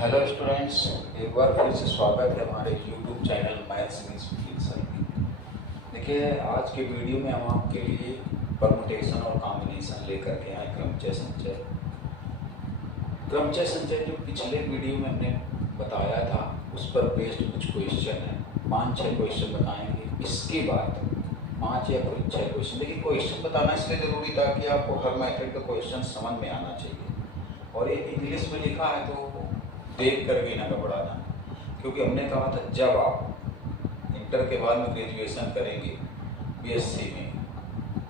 Hello students, एक बार फिर से स्वागत है हमारे YouTube channel maths with sir में। देखिए, आज के वीडियो में हम आपके लिए परमुटेशन और कॉम्बिनेशन लेकर के आए। क्रमचय संचय जो पिछले वीडियो में हमने बताया था उस पर बेस्ड कुछ क्वेश्चन है। 5-6 क्वेश्चन बताएंगे। इसके बाद 5 या 6 क्वेश्चन। देखिए, क्वेश्चन बताना इसलिए ज़रूरी था कि आपको हर मेथड का क्वेश्चन समझ में आना चाहिए, और ये इंग्लिश में लिखा है तो देख कर भी ना घबराना, क्योंकि हमने कहा था जब आप इंटर के बाद में ग्रेजुएशन करेंगे बीएससी में,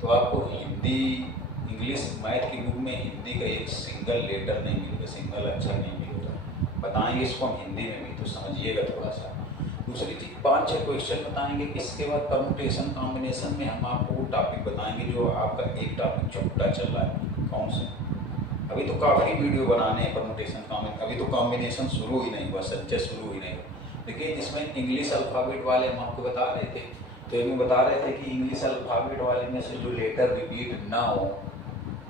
तो आपको हिंदी, इंग्लिश, मैथ की बुक में हिंदी का एक सिंगल लेटर नहीं मिलेगा, सिंगल अक्षर नहीं मिलेगा। बताएंगे इसको हम हिंदी में भी, तो समझिएगा थोड़ा सा। दूसरी चीज़, 5-6 क्वेश्चन बताएंगे। इसके बाद परमुटेशन कॉम्बिनेशन में हम आपको वो टॉपिक बताएंगे जो आपका एक टॉपिक छूटा चल रहा है। कौन सा? अभी तो काफ़ी वीडियो बनाने हैं परमुटेशन कॉम्बिनेशन, अभी तो कॉम्बिनेशन शुरू ही नहीं हुआ, संचय शुरू ही नहीं हुआ। देखिए, जिसमें इंग्लिश अल्फ़ाबेट वाले हम आपको बता रहे थे, तो ये बता रहे थे कि इंग्लिश अल्फ़ाबेट वाले में से जो लेटर रिपीट ना हो,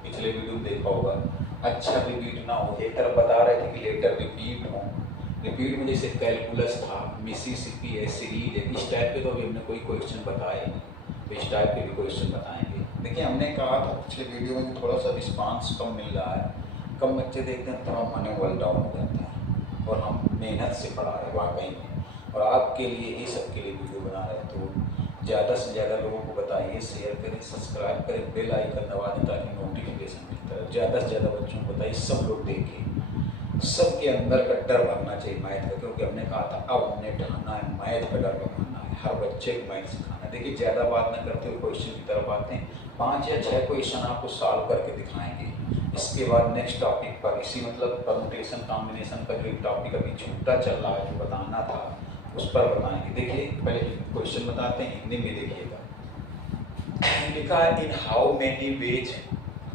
पिछले वीडियो में देखा होगा, अक्षर रिपीट ना हो। एक तरफ बता रहे थे कि लेटर रिपीट हो। रिपीट में जैसे कैलकुलस था, मिसिसिपी है, सीरीज है, इस टाइप के तो अभी हमने कोई क्वेश्चन बताए नहीं, तो इस टाइप के भी क्वेश्चन बताएंगे। देखिए, हमने कहा था पिछले वीडियो में कि थोड़ा सा रिस्पांस कम मिल रहा है, कम बच्चे देखते हैं, थोड़ा मनोबल डाउन हो जाता है, और हम मेहनत से पढ़ा रहे वाकई में, और आपके लिए ही सबके लिए वीडियो बना रहे हैं। तो ज़्यादा से ज़्यादा लोगों को बताइए, शेयर करें, सब्सक्राइब करें, बेल आइकन दबा दें ताकि नोटिफिकेशन मिलता रहे। ज़्यादा से ज़्यादा बच्चों को बताइए, सब लोग देखें। सबके अंदर का डर भरना चाहिए मैथ का, क्योंकि हमने कहा था अब हमने ठाना है मैथ का डर भरना है, हर बच्चे को मैथ सिखाना है। देखिए, ज़्यादा बात न करते हुए क्वेश्चन की तरफ आते हैं। 5 या 6 क्वेश्चन आपको सॉल्व करके दिखाएंगे। इसके बाद नेक्स्ट टॉपिक पर, इसी मतलब परमुटेशन कॉम्बिनेशन का जो टॉपिक अभी छूटा चल रहा है, जो बताना था, उस पर बताएंगे। देखिए, पहले क्वेश्चन बताते हैं, हिंदी में देखिएगा। लिखा है, in how many ways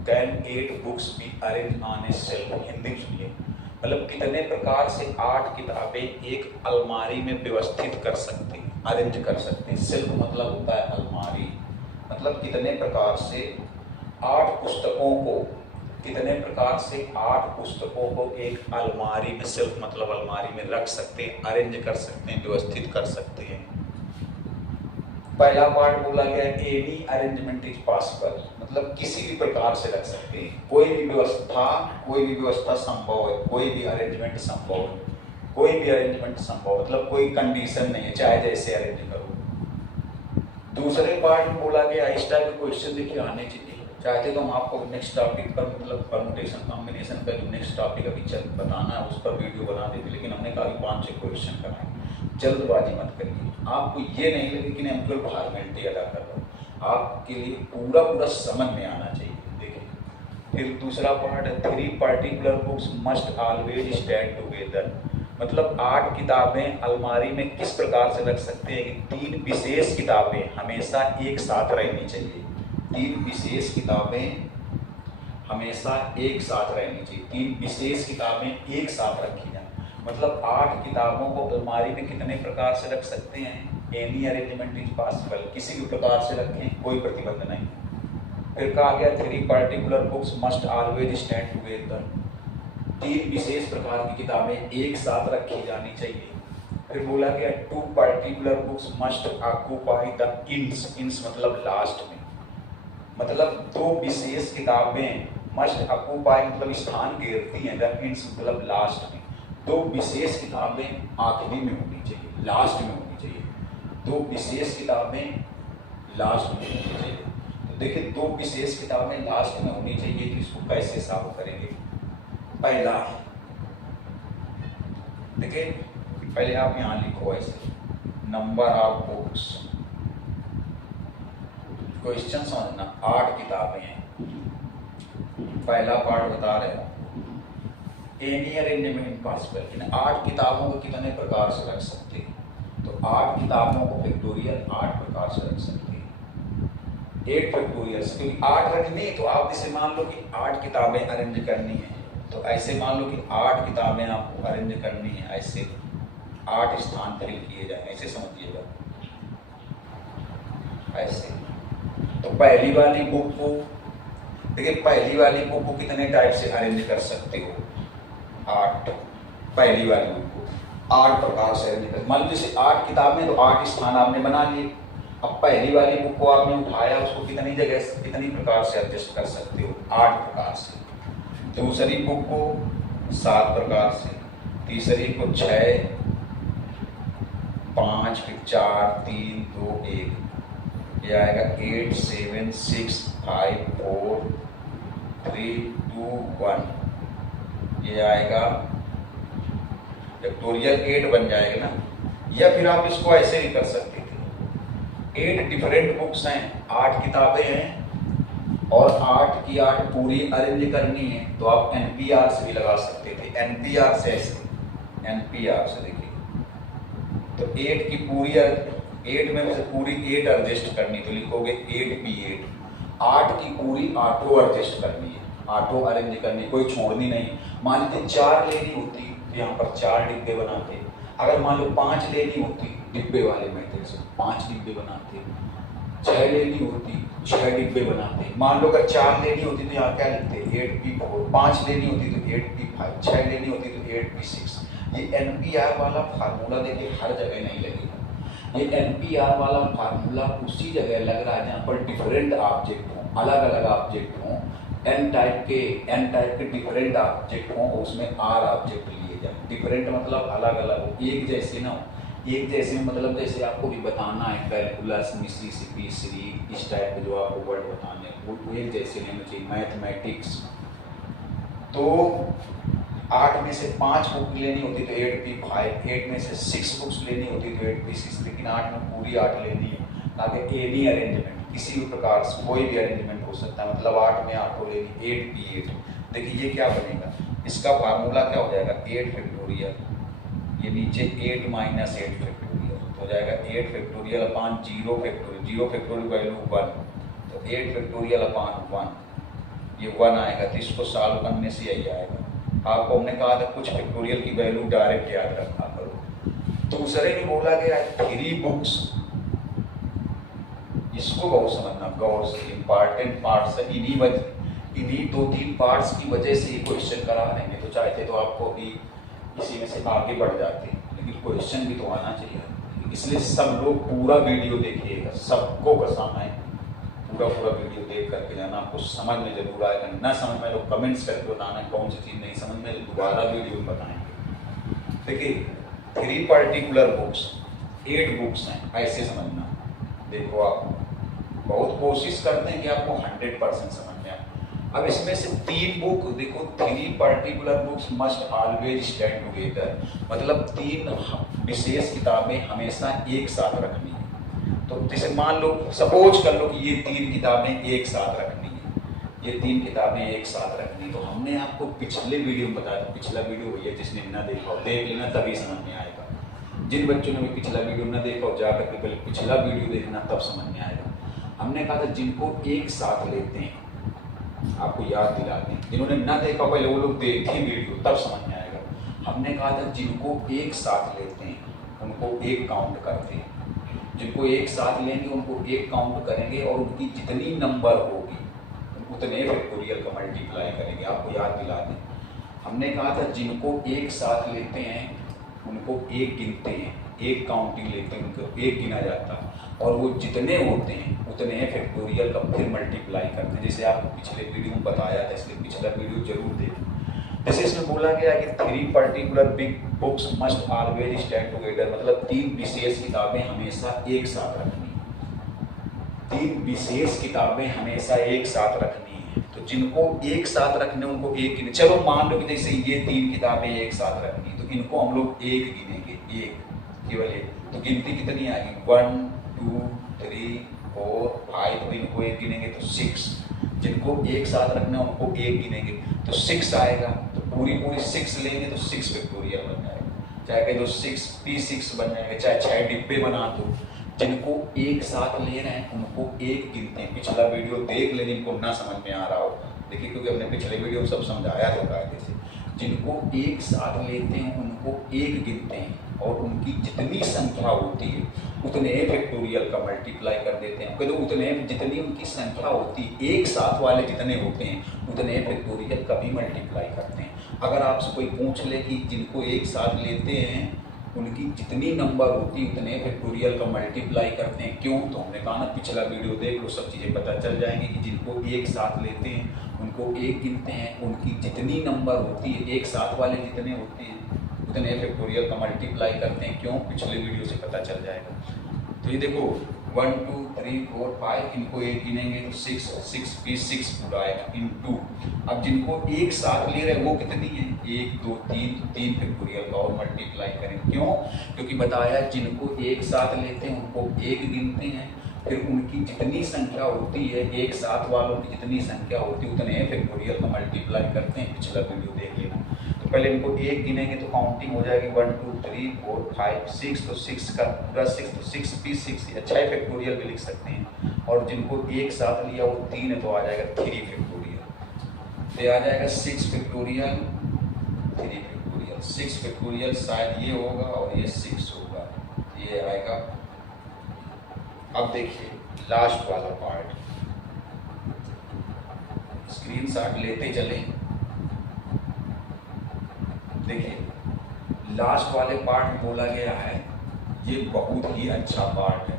can 8 books B arrange on A shelf. Hindi में सुनिए, मतलब कितने प्रकार से 8 किताबें एक अलमारी में व्यवस्थित कर सकते हैं, अरेंज कर सकते हैं। शेल्फ मतलब होता है अलमारी, मतलब कितने प्रकार से 8 पुस्तकों को, कितने प्रकार से 8 पुस्तकों को एक अलमारी में, शेल्फ मतलब अलमारी में रख सकते हैं, अरेंज कर सकते हैं, व्यवस्थित कर सकते हैं। पहला पार्ट बोला गया है, एनी अरेंजमेंट इज पॉसिबल, मतलब किसी भी प्रकार से रख सकते हैं, कोई भी व्यवस्था संभव है, कोई भी अरेंजमेंट संभव है, कोई भी अरेंजमेंट संभव, मतलब कोई कंडीशन नहीं है, चाहे जैसे अरेंज करो। दूसरे पार्ट में बोला गया, इस टाइप के क्वेश्चन देखिए आने चाहिए। चाहते तो हम आपको नेक्स्ट टॉपिक पर, मतलब परमुटेशन कॉम्बिनेशन का जो नेक्स्ट टॉपिक अभी बताना है उस पर वीडियो बना देते, लेकिन हमने कहा 5-6 क्वेश्चन कराएं। जल्दबाजी मत करिए, आपको ये नहीं लगे कि मैं बिल्कुल फॉर्मेलिटी अदा कर रहा हूँ, आपके लिए पूरा समझ में आना चाहिए। देखिए, फिर दूसरा पार्ट है, 3 particular books must always stand together, मतलब 8 किताबें अलमारी में किस प्रकार से रख सकते हैं कि 3 विशेष किताबें हमेशा एक साथ रहनी चाहिए। 3 विशेष किताबें हमेशा एक साथ रहनी चाहिए, 3 विशेष किताबें एक साथ रखी जाए, मतलब 8 किताबों को अलमारी में कितने प्रकार से रख सकते हैं, एनी अरेंजमेंट इज पॉसिबल, किसी भी प्रकार से रखें, कोई प्रतिबंध नहीं। फिर कहा गया, 3 particular books must always stand together, 3 विशेष प्रकार की किताबें एक साथ रखी जानी चाहिए। फिर बोला गया, 2 particular books must occupy the इंस मतलब लास्ट में, मतलब 2 विशेष किताबें मस्ट ऑक्यूपाई मतलब स्थान घेरती हैं, द इंस मतलब लास्ट में। 2 विशेष किताबें आखिरी में होनी चाहिए, लास्ट में होनी चाहिए। 2 विशेष किताबें लास्ट में होनी चाहिए। तो देखिए, 2 विशेष किताबें लास्ट में होनी चाहिए, तो इसको कैसे सॉल्व करेंगे? पहला देखिए, पहले आप यहाँ लिखो ऐसे, नंबर ऑफ बुक्स, क्वेश्चन समझना। 8 किताबें हैं, पहला पार्ट बता रहे हो, एनी अरेंजमेंट पॉसिबल, इन 8 किताबों को कितने प्रकार से रख सकते हैं, तो 8 किताबों को फैक्टोरियल 8 प्रकार से रख सकते हैं, 8 फैक्टोरियल, क्योंकि 8 रखनी है, तो आप इसे मान लो कि 8 किताबें अरेंज करनी है, तो ऐसे मान लो कि 8 किताबें आपको अरेंज करनी है, ऐसे 8 स्थानांतरित किए जाए, ऐसे समझिएगा, ऐसे। तो पहली वाली बुक को देखिए, पहली वाली बुक को कितने टाइप से अरेंज कर सकते हो, 8। पहली वाली बुक को 8 प्रकार से अरेंज कर, मान लीजिए 8 किताबें तो 8 स्थान आपने बना लिए। अब पहली वाली बुक को आपने उठाया, उसको कितनी जगह कितनी प्रकार से एडजस्ट कर सकते हो, 8 प्रकार से। दूसरी बुक को 7 प्रकार से, तीसरी को 6, 5, फिर 4, 3, 2, 1, ये आएगा 8, 7, 6, 5, 4, 3, 2, 1, ये आएगा वेक्टोरियल 8 बन जाएगा ना। या फिर आप इसको ऐसे भी कर सकते थे, 8 डिफरेंट बुक्स हैं, 8 किताबें हैं और 8 की 8 पूरी अरेंज करनी है, तो आप NPR से भी लगा सकते थे। NPR से ऐसे, NPR से देखिए, तो 8 की पूरी 8 में से पूरी 8 एडजस्ट करनी, तो लिखोगे 8P8। 8 की पूरी 8 एडजस्ट करनी है, 8 अरेंज करनी, कोई छोड़नी नहीं। मान लीजिए 4 लेनी होती तो यहाँ पर 4 डिब्बे बनाते। अगर मान लो 5 लेनी होती डिब्बे वाले मेथड से 5 डिब्बे बनाते। 6 लेनी होती 6 डिब्बे बनाते। मान लो अगर 4 लेनी होती तो यहाँ क्या लिखते 8P4, 5 लेनी होती तो 8P5, 6 लेनी होती तो 8P6। ये NPR वाला फार्मूला देखिए हर जगह नहीं लगेगा। ये NPR वाला फार्मूला उसी जगह लग रहा है जहाँ पर डिफरेंट ऑब्जेक्ट हों, अलग अलग ऑब्जेक्ट हों, N टाइप के डिफरेंट ऑब्जेक्ट हों, उसमें R ऑब्जेक्ट लिए जाए। डिफरेंट मतलब अलग अलग हो, एक जैसे ना हो। एक जैसे मतलब जैसे आपको भी बताना है कैलकुलस, मिसिसिपी, श्री, इस टाइप के जो आपको वर्ड बताने हैं वो एक जैसे नहीं होना चाहिए। मैथमेटिक्स तो 8 में से 5 बुक लेनी होती तो 8P5, 8 में से 6 बुक्स लेनी होती तो 8P6, लेकिन 8 में पूरी 8 लेनी है। ताकि एनी अरेंजमेंट, किसी भी प्रकार से कोई भी अरेंजमेंट हो सकता है, मतलब 8 में 8 को लेनी, 8P8। देखिए ये क्या बनेगा, इसका फार्मूला क्या हो जाएगा 8 फैक्टोरियल, ये नीचे 8 माइनस 8 फैक्टोरियल हो जाएगा 8 फैक्टोरियल अपान 0 फैक्टोरियल, 0 फैक्टोरियल वैल्यू 1, तो 8 फैक्टोरियल अपान 1, ये 1 आएगा। तो इसको सॉल्व करने से यही आएगा। आपको हमने कहा था कुछ फैक्टोरियल की वैल्यू डायरेक्ट याद रखा करो। दूसरे में बोला गया 3 बुक्स, इसको बहुत समझना गौर से, इंपॉर्टेंट पार्ट्स है। इन्हीं 2-3 पार्ट्स की वजह से ये क्वेश्चन करा रहे हैं। तो चाहते तो आपको भी इसी में से आगे बढ़ जाते, लेकिन क्वेश्चन भी तो आना चाहिए। इसलिए सब लोग पूरा वीडियो देखिएगा, सबको कसम है पूरा वीडियो देख करके जाना, आपको समझ में जरूर आएगा। ना समझ में तो कमेंट्स करके बताना कौन सी चीज़ नहीं समझ में, तो दोबारा वीडियो में बताएंगे। देखिए 3 पर्टिकुलर बुक्स, 8 बुक्स हैं, ऐसे समझना। देखो आप बहुत कोशिश करते हैं कि आपको 100% समझ में आए। अब इसमें से 3 बुक देखो, 3 particular books must always stand together, मतलब 3 विशेष किताबें हमेशा एक साथ रखनी है। तो जैसे मान लो, सपोज कर लो कि ये 3 किताबें एक साथ रखनी है, ये 3 किताबें एक साथ रखनी। तो हमने आपको पिछले वीडियो में बताया था, पिछला वीडियो भैया जिसने ना देखा हो देख लेना, तभी समझ में आएगा। जिन बच्चों ने भी पिछला वीडियो ना देखा हो जाकर के पहले पिछला वीडियो देखना, तब समझ में आएगा। हमने कहा था जिनको एक साथ लेते हैं, आपको याद दिलाते हैं, जिन्होंने ना देखा पहले वो लोग देखें वीडियो, तब समझ में आएगा। हमने कहा था जिनको एक साथ लेते हैं उनको एक काउंट करते हैं, जिनको एक साथ लेंगे उनको एक काउंट करेंगे, और उनकी जितनी नंबर होगी उतने फैक्टोरियल का मल्टीप्लाई करेंगे। आपको याद दिला दें, हमने कहा था जिनको एक साथ लेते हैं उनको एक गिनते हैं, एक काउंटिंग लेते हैं, उनको एक गिना जाता है, और वो जितने होते हैं उतने फैक्टोरियल का फिर मल्टीप्लाई करते हैं। जैसे आपको पिछले वीडियो में बताया था, इसलिए पिछला वीडियो जरूर देखें। जैसे इसमें बोला गया कि 3 particular big books must always stand together, मतलब 3 विशेष किताबें हमेशा एक साथ रखनी है। 3 विशेष किताबें हमेशा एक साथ रखनी है। तो जिनको एक साथ रखने उनको एक गिने। चलो मान लो कि जैसे ये 3 किताबें एक साथ रखनी, तो इनको हम लोग एक गिनेंगे, एक केवल एक। तो गिनती कितनी आएगी 1 2 3 4 5, तो इनको एक गिनेंगे तो 6। जिनको एक साथ रखना उनको एक गिनेंगे तो 6 आएगा। तो पूरी 6 लेंगे तो 6 फैक्टोरियल बन जाएगा। चाहे तो 6P6 बन जाएगा, चाहे 6 डिब्बे बना दो। जिनको एक साथ ले रहे हैं उनको एक गिनते हैं। पिछला वीडियो देख लेने, इनको ना समझ में आ रहा हो देखिए, क्योंकि हमने पिछले वीडियो में सब समझाया था कायदे से। जिनको एक साथ लेते हैं उनको एक गिनते हैं, और उनकी जितनी संख्या होती है उतने फैक्टोरियल का मल्टीप्लाई कर देते हैं। तो उतने जितनी उनकी संख्या होती है, एक साथ वाले जितने होते हैं उतने फैक्टोरियल का भी मल्टीप्लाई करते हैं। अगर आपसे कोई पूछ ले कि जिनको एक साथ लेते हैं उनकी जितनी नंबर होती है उतने फैक्टोरियल का मल्टीप्लाई करते हैं, क्यों? तो हमने कहा ना, पिछला वीडियो देख लो, सब चीज़ें पता चल जाएंगी कि जिनको एक साथ लेते हैं उनको एक गिनते हैं, उनकी जितनी नंबर होती है एक साथ वाले जितने होते हैं उतने फैक्टोरियल का मल्टीप्लाई करते हैं, क्यों? पिछले वीडियो से पता चल जाएगा। तो ये देखो 1 2 3 4 5, इनको एक गिनेंगे तो 6 भी 6 पूरा आएगा इनटू। अब जिनको एक साथ ले रहे हैं वो कितनी है? 1 2 3, तो 3 फैक्टोरियल का और मल्टीप्लाई करें, क्यों? क्योंकि बताया जिनको एक साथ लेते हैं उनको एक गिनते हैं, फिर उनकी जितनी संख्या होती है एक साथ वालों की जितनी संख्या होती है उतने फैक्टोरियल का मल्टीप्लाई करते हैं। पिछला वीडियो देख लेना। तो पहले इनको एक गिनेंगे तो काउंटिंग हो जाएगी 1 2 3 4 5 6, तो 6 का पूरा 6, तो 6 भी 6, अच्छा ही फैक्टोरियल भी लिख सकते हैं। और जिनको एक साथ लिया वो 3 है, तो आ जाएगा 3 फैक्टोरियल। ये आ जाएगा 6 फैक्टोरियल 3 फैक्टोरियल। 6 फैक्टोरियल शायद ये होगा और ये 6 होगा, ये आएगा। अब देखिए लास्ट वाला पार्ट, स्क्रीनशॉट लेते चले। देखिए लास्ट वाले पार्ट में बोला गया है, ये बहुत ही अच्छा पार्ट है।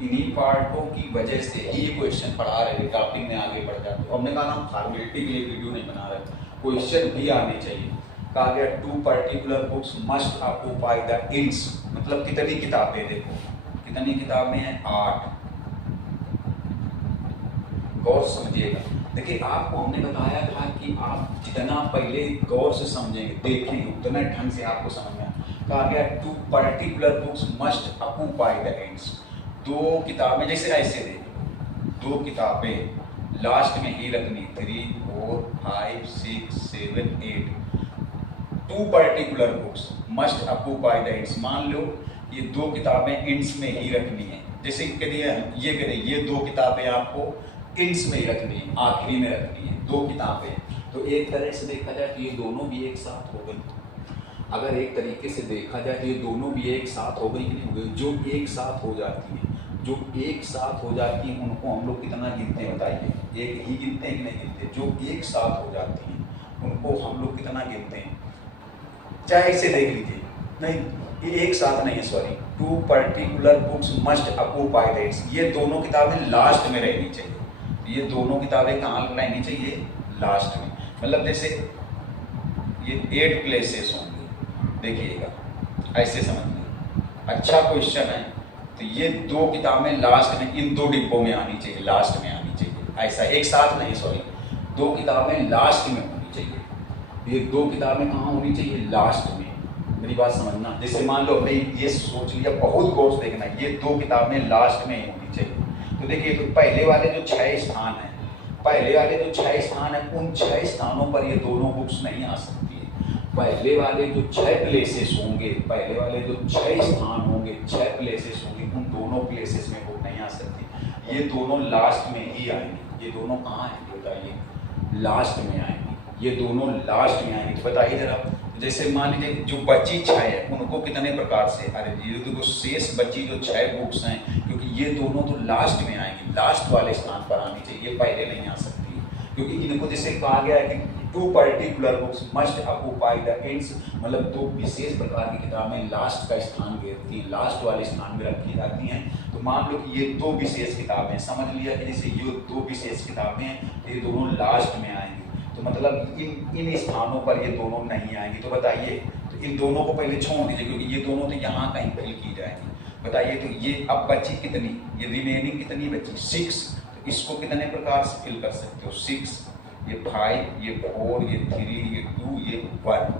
इन्हीं पार्टों की वजह से ही ये क्वेश्चन पढ़ा रहे थे, टॉपिक में आगे बढ़ जाते। तो हमने कहा हम फॉर्मेलिटी के लिए वीडियो नहीं बना रहे, क्वेश्चन भी आने चाहिए। कहा गया 2 particular books must occupy the इंस, मतलब कितनी किताबें, देखो कितनी किताबें हैं? 8। गौर से समझिएगा। देखिए आपको हमने बताया था कि आप जितना पहले गौर से समझेंगे देखेंगे उतना ढंग से आपको समझ में आएगा। कहा गया 2 particular books must occupy the ends, 2 किताबें, जैसे ऐसे देखो 2 किताबें लास्ट में ही रखनी, 3 4 5 6 7 8। 2 particular books must occupy the ends, मान लो ये 2 किताबें एंड्स में ही रखनी है। जैसे ये करें, ये 2 किताबें आपको इंड्स में ही रखनी है, आखिरी में रखनी है 2 किताबें। तो एक तरह से देखा जाए तो ये दोनों भी एक साथ हो गई। अगर एक तरीके से देखा जाए तो ये दोनों भी एक साथ हो गई कि नहीं हो गई? जो एक साथ हो जाती है, जो एक साथ हो जाती हैं उनको हम लोग कितना गिनते हैं बताइए? एक ही गिनते हैं कि नहीं गिनते? जो एक साथ हो जाती हैं उनको हम लोग कितना गिनते हैं? चाहे इसे देख लीजिए, नहीं ये एक साथ नहीं है, sorry. 2 particular books must occupy the ends, ये दोनों किताबें लास्ट में रहनी चाहिए। ये दोनों किताबें कहाँ रहनी चाहिए? लास्ट में। मतलब जैसे ये 8 प्लेसेस होंगे, देखिएगा ऐसे समझिए। अच्छा क्वेश्चन है। तो ये 2 किताबें लास्ट में इन 2 डिब्बों में आनी चाहिए, लास्ट में आनी चाहिए। ऐसा एक साथ नहीं, सॉरी, 2 किताबें लास्ट में होनी चाहिए। ये 2 किताबें कहाँ होनी चाहिए? लास्ट में। मेरी बात समझना। जैसे मान लो भाई ये सोच लिया, बहुत गौर से देखना, ये 2 किताबें लास्ट में ही होनी चाहिए। तो देखिए तो पहले वाले जो 6 स्थान है, पहले वाले जो 6 स्थान है उन 6 स्थानों पर ये दोनों बुक्स नहीं आ सकती है। पहले वाले जो 6 प्लेसेस होंगे, पहले वाले जो 6 स्थान होंगे, 6 प्लेसेस होंगे, उन दोनों प्लेसेस में बुक नहीं आ सकती। ये दोनों लास्ट में ही आएंगे। ये दोनों कहाँ आएंगे बताइए? लास्ट में आएंगे। ये दोनों लास्ट में आएंगे। तो बताइए जरा, जैसे मान लीजिए जो बची 6 है उनको कितने प्रकार से, अरे ये देखो शेष बची जो 6 बुक्स हैं, क्योंकि ये दोनों तो लास्ट में आएंगी, लास्ट वाले स्थान पर आनी चाहिए, पहले नहीं आ सकती। क्योंकि इनको जैसे कहा गया है कि 2 particular books must occupy the ends, मतलब 2 विशेष प्रकार की किताबें लास्ट का स्थान घेरती हैं, लास्ट वाले स्थान में रखी जाती हैं। तो मान लो कि ये 2 विशेष किताबें, समझ लिया कि जैसे ये 2 विशेष किताबें हैं, ये दोनों लास्ट में आएंगी। तो मतलब इन स्थानों पर ये दोनों नहीं आएंगी। तो बताइए, तो इन दोनों को पहले छोड़ दीजिए क्योंकि ये दोनों तो यहाँ कहीं फिल की जाएंगी। बताइए तो ये अब बची कितनी, ये रिमेनिंग कितनी बची? 6। तो इसको कितने प्रकार से फिल कर सकते हो? 6, ये 5, ये 4, ये 3, ये 2, ये 1।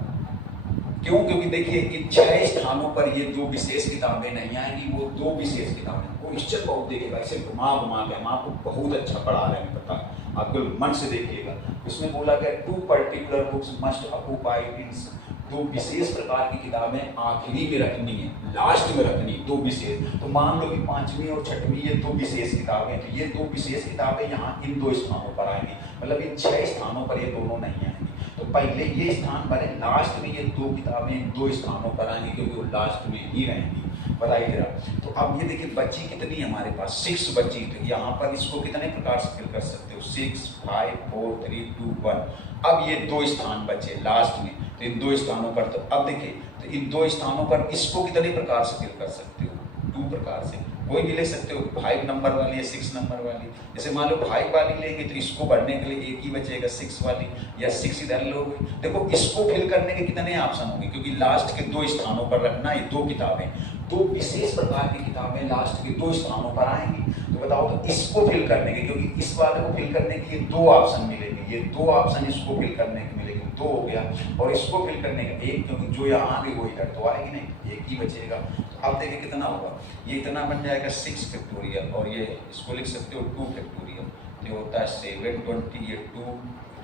क्यों? क्योंकि देखिए इन 6 स्थानों पर ये 2 विशेष किताबें नहीं आएंगी, वो 2 विशेष किताबें। क्वेश्चन बहुत देखिएगा, इसे घुमा घुमा के हम आपको बहुत अच्छा पढ़ा रहे हैं, पता आपको मन से देखिएगा। इसमें बोला गया 2 पर्टिकुलर बुक्स मस्ट ऑक्यूपाई इंस, 2 विशेष प्रकार की किताबें आखिरी में रखनी है, लास्ट में रखनी है, 2 विशेष। तो मान लो कि 5वीं और 6वीं ये 2 विशेष किताबें, तो ये 2 विशेष किताबें यहाँ इन 2 स्थानों पर आएंगी, मतलब इन 6 स्थानों पर ये दोनों नहीं आएंगी। तो पहले ये स्थान बने, लास्ट में ये दो किताबें दो स्थानों पर आएंगी क्योंकि वो लास्ट में ही रहेंगी। बताइए जरा। तो अब ये देखिए बची कितनी है हमारे पास, 6 बची। तो यहाँ पर इसको कितने प्रकार से फिल कर सकते हो, 6, 5, 4, 3, 2, 1। अब ये दो स्थान बचे लास्ट में, तो इन दो स्थानों पर, तो अब देखिए तो इन दो स्थानों पर इसको कितने प्रकार से फिल कर सकते हो, 2 प्रकार से। कोई भी ले सकते हो, 5 नंबर वाली या 6 नंबर वाली। जैसे मान लो 5 वाली लेंगे तो इसको भरने के लिए एक ही बचेगा 6 वाली, या 6 इधर लोगे। देखो इसको फिल करने के कितने ऑप्शन होंगे, क्योंकि लास्ट के 2 स्थानों पर रखना ये 2 किताबें, 2 विशेष प्रकार की किताबें लास्ट के 2 स्थानों पर आएंगी। तो बताओ तो इसको फिल करने के, क्योंकि इस वाले को फिल करने के ये 2 ऑप्शन मिलेंगे, ये 2 ऑप्शन इसको फिल करने के मिलेंगे, 2 हो गया। और इसको फिल करने का 1, क्योंकि जो यहाँ आगे वो इधर तो आएगी नहीं, 1 ही बचेगा। तो अब देखिए कितना होगा, ये इतना बन जाएगा 6 फैक्टोरियल, और ये इसको लिख सकते हो 2 फैक्टोरियल। तो ये होता है 720, ये 2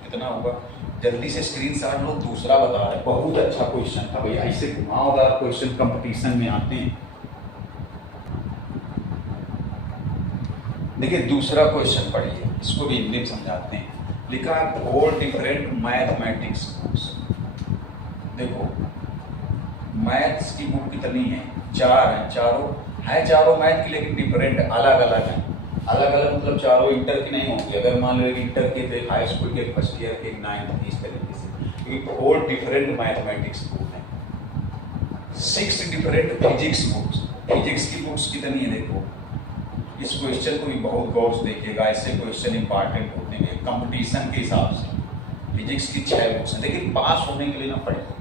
कितना होगा। जल्दी से स्क्रीनशॉट लो, दूसरा बता रहा है। बहुत अच्छा क्वेश्चन था भैया, ऐसे घुमावदार क्वेश्चन कंपटीशन में आते हैं। देखिए दूसरा क्वेश्चन पढ़िए, इसको भी हिंदी में समझाते हैं। लिखा है 4 डिफरेंट मैथमेटिक्स बुक्स। देखो मैथ्स की बुक कितनी है, 4 हैं, चारों मैथ की, लेकिन डिफरेंट अलग अलग हैं। अलग अलग मतलब चारों इंटर की नहीं होंगी। अगर मान लो इंटर के थे, हाई स्कूल के फर्स्ट ईयर के, 9th, इस तरीके से, क्योंकि 4 डिफरेंट मैथमेटिक्स बुक हैं। 6 डिफरेंट फिजिक्स बुक्स। फिजिक्स की बुक्स कितनी है देखो। इस क्वेश्चन को भी बहुत गौर से देखिएगा, ऐसे क्वेश्चन इंपॉर्टेंट होते हैं कंपटीशन के हिसाब से। फिजिक्स की 6 बुक्स हैं। देखिए पास होने के लिए ना पढ़िए,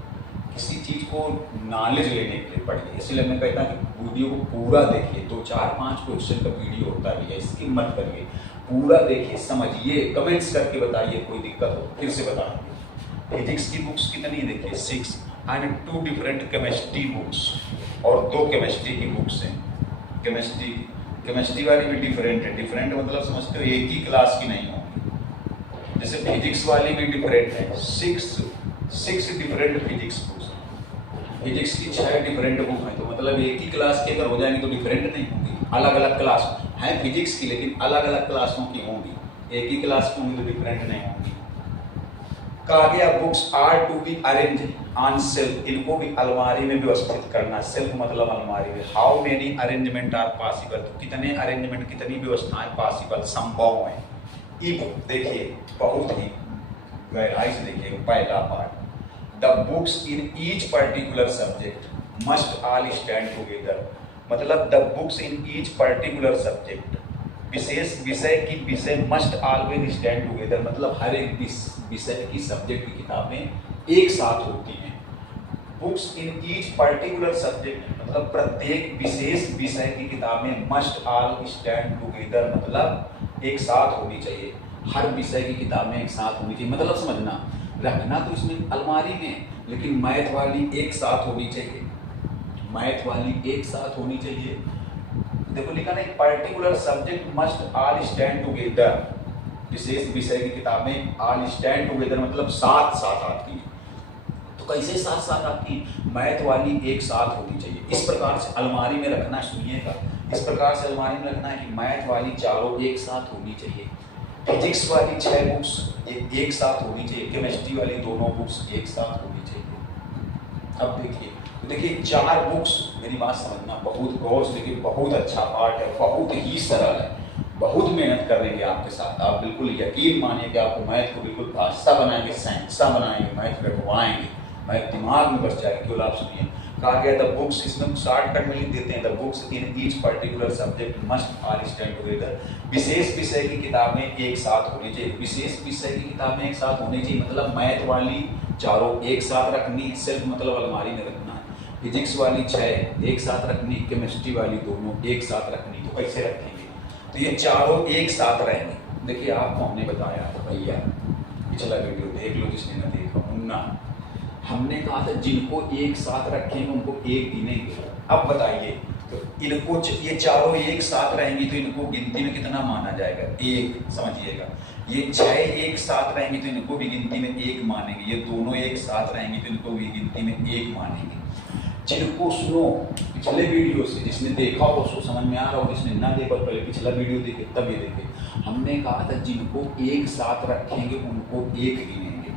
किसी चीज़ को नॉलेज लेने के लिए पढ़िए। इसलिए मैं कहता हूँ कि वीडियो को पूरा देखिए, 2, 4, 5 क्वेश्चन का वीडियो होता है, इसकी मत करिए, पूरा देखिए, समझिए, कमेंट्स करके बताइए, कोई दिक्कत हो फिर से बताएंगे। फिजिक्स की बुक्स कितनी है देखिए, 6 एंड 2 डिफरेंट केमिस्ट्री बुक्स, और 2 केमिस्ट्री की बुक्स हैं। केमिस्ट्री वाली भी डिफरेंट है। डिफरेंट मतलब समझते हो एक ही क्लास की नहीं होगी। जैसे फिजिक्स वाली भी डिफरेंट है, 6 डिफरेंट फिजिक्स बुक्स। फिजिक्स की 6 डिफरेंट बुक हैं, तो मतलब एक ही क्लास की अगर हो जाएंगी तो डिफरेंट नहीं होंगी, अलग अलग क्लास हैं फिजिक्स की, लेकिन अलग अलग क्लासों की होंगी। एक ही क्लास की होंगी तो डिफरेंट नहीं होंगी। कहा गया books are to be arrange on shelf, इनको भी अलमारी में व्यवस्थित करना। सेल्फ मतलब अलमारी में। How many arrangement are possible, तो कितने अरेंजमेंट, कितनी व्यवस्थाएं पॉसिबल, संभव हैं। इफ देखिए बहुत ही गहराई से देखिए, पहला part, the books in each particular subject must all stand together. मतलब the books in each particular subject, विशेष विषय की विषय मस्ट ऑलवेज स्टैंड टुगेदर, मतलब हर एक विषय की सब्जेक्ट की किताबें एक साथ होती हैं। Books in each particular subject मतलब प्रत्येक विशेष विषय की किताबें मस्ट ऑल स्टैंड टुगेदर, मतलब एक साथ होनी चाहिए। हर विषय की किताबें एक साथ होनी चाहिए, मतलब समझना, रखना तो इसमें अलमारी में, लेकिन मैथ वाली एक साथ होनी चाहिए। मैथ वाली एक साथ होनी चाहिए। देखो लिखा ना, particular subject must all stand together, विशेष विषय की किताबें ऑल स्टैंड टुगेदर मतलब साथ साथ आती हैं। तो कैसे साथ साथ आती हैं, मैथ वाली एक साथ होनी चाहिए। इस प्रकार से अलमारी में रखना, सुनिएगा, इस प्रकार से अलमारी में रखना है कि मैथ वाली चारों एक साथ होनी चाहिए, फिजिक्स वाली 6 बुक्स एक साथ होनी चाहिए, केमिस्ट्री वाली दोनों बुक्स एक साथ होनी चाहिए। अब देखिए, तो देखिए 4 बुक्स, मेरी बात समझना, बहुत गौर से देखिए, बहुत अच्छा पार्ट है, बहुत ही सरल है, बहुत मेहनत करेंगे आपके साथ। आप बिल्कुल यकीन मानिए कि आपको मैथ को बिल्कुल आस्था बनाएंगे, साइंसा बनाएंगे, मैथ रखवाएंगे, मैथ दिमाग में बस जाएगी। केवल आप सुनिए, कहा गया द बुक्स, इसमें शॉर्टकट में लिख देते हैं, the books in each particular subject must all stand together. विशेष विषय की किताबें एक साथ होनी चाहिए। विशेष विषय की किताबें एक साथ होनी चाहिए मतलब मैथ वाली चारों एक साथ रखनी, सेल्फ मतलब अलमारी में रखना है। फिजिक्स वाली 6 एक साथ रखनी, केमिस्ट्री वाली दोनों एक साथ रखनी। तो कैसे रखेंगे, तो ये चारों एक साथ रहेंगे। देखिए आपको हमने बताया था भैया, पिछला वीडियो देख लो जिसने न देखा, मुन्ना, हमने कहा था जिनको एक साथ रखेंगे उनको एक गिनेंगे। अब बताइए, तो इनको ये चारों एक साथ रहेंगी तो इनको गिनती में कितना माना जाएगा, 1, समझिएगा। ये 6 एक साथ रहेंगे तो इनको भी गिनती में 1 मानेंगे। ये दोनों एक साथ रहेंगे तो इनको भी गिनती में 1 मानेंगे। जिनको सुनो पिछले वीडियो से, जिसने देखा हो उसको समझ में आ रहा हो, जिसने ना देखा पहले पिछला वीडियो देखे तब ये देखे। हमने कहा था जिनको एक साथ रखेंगे उनको 1 गिनेंगे,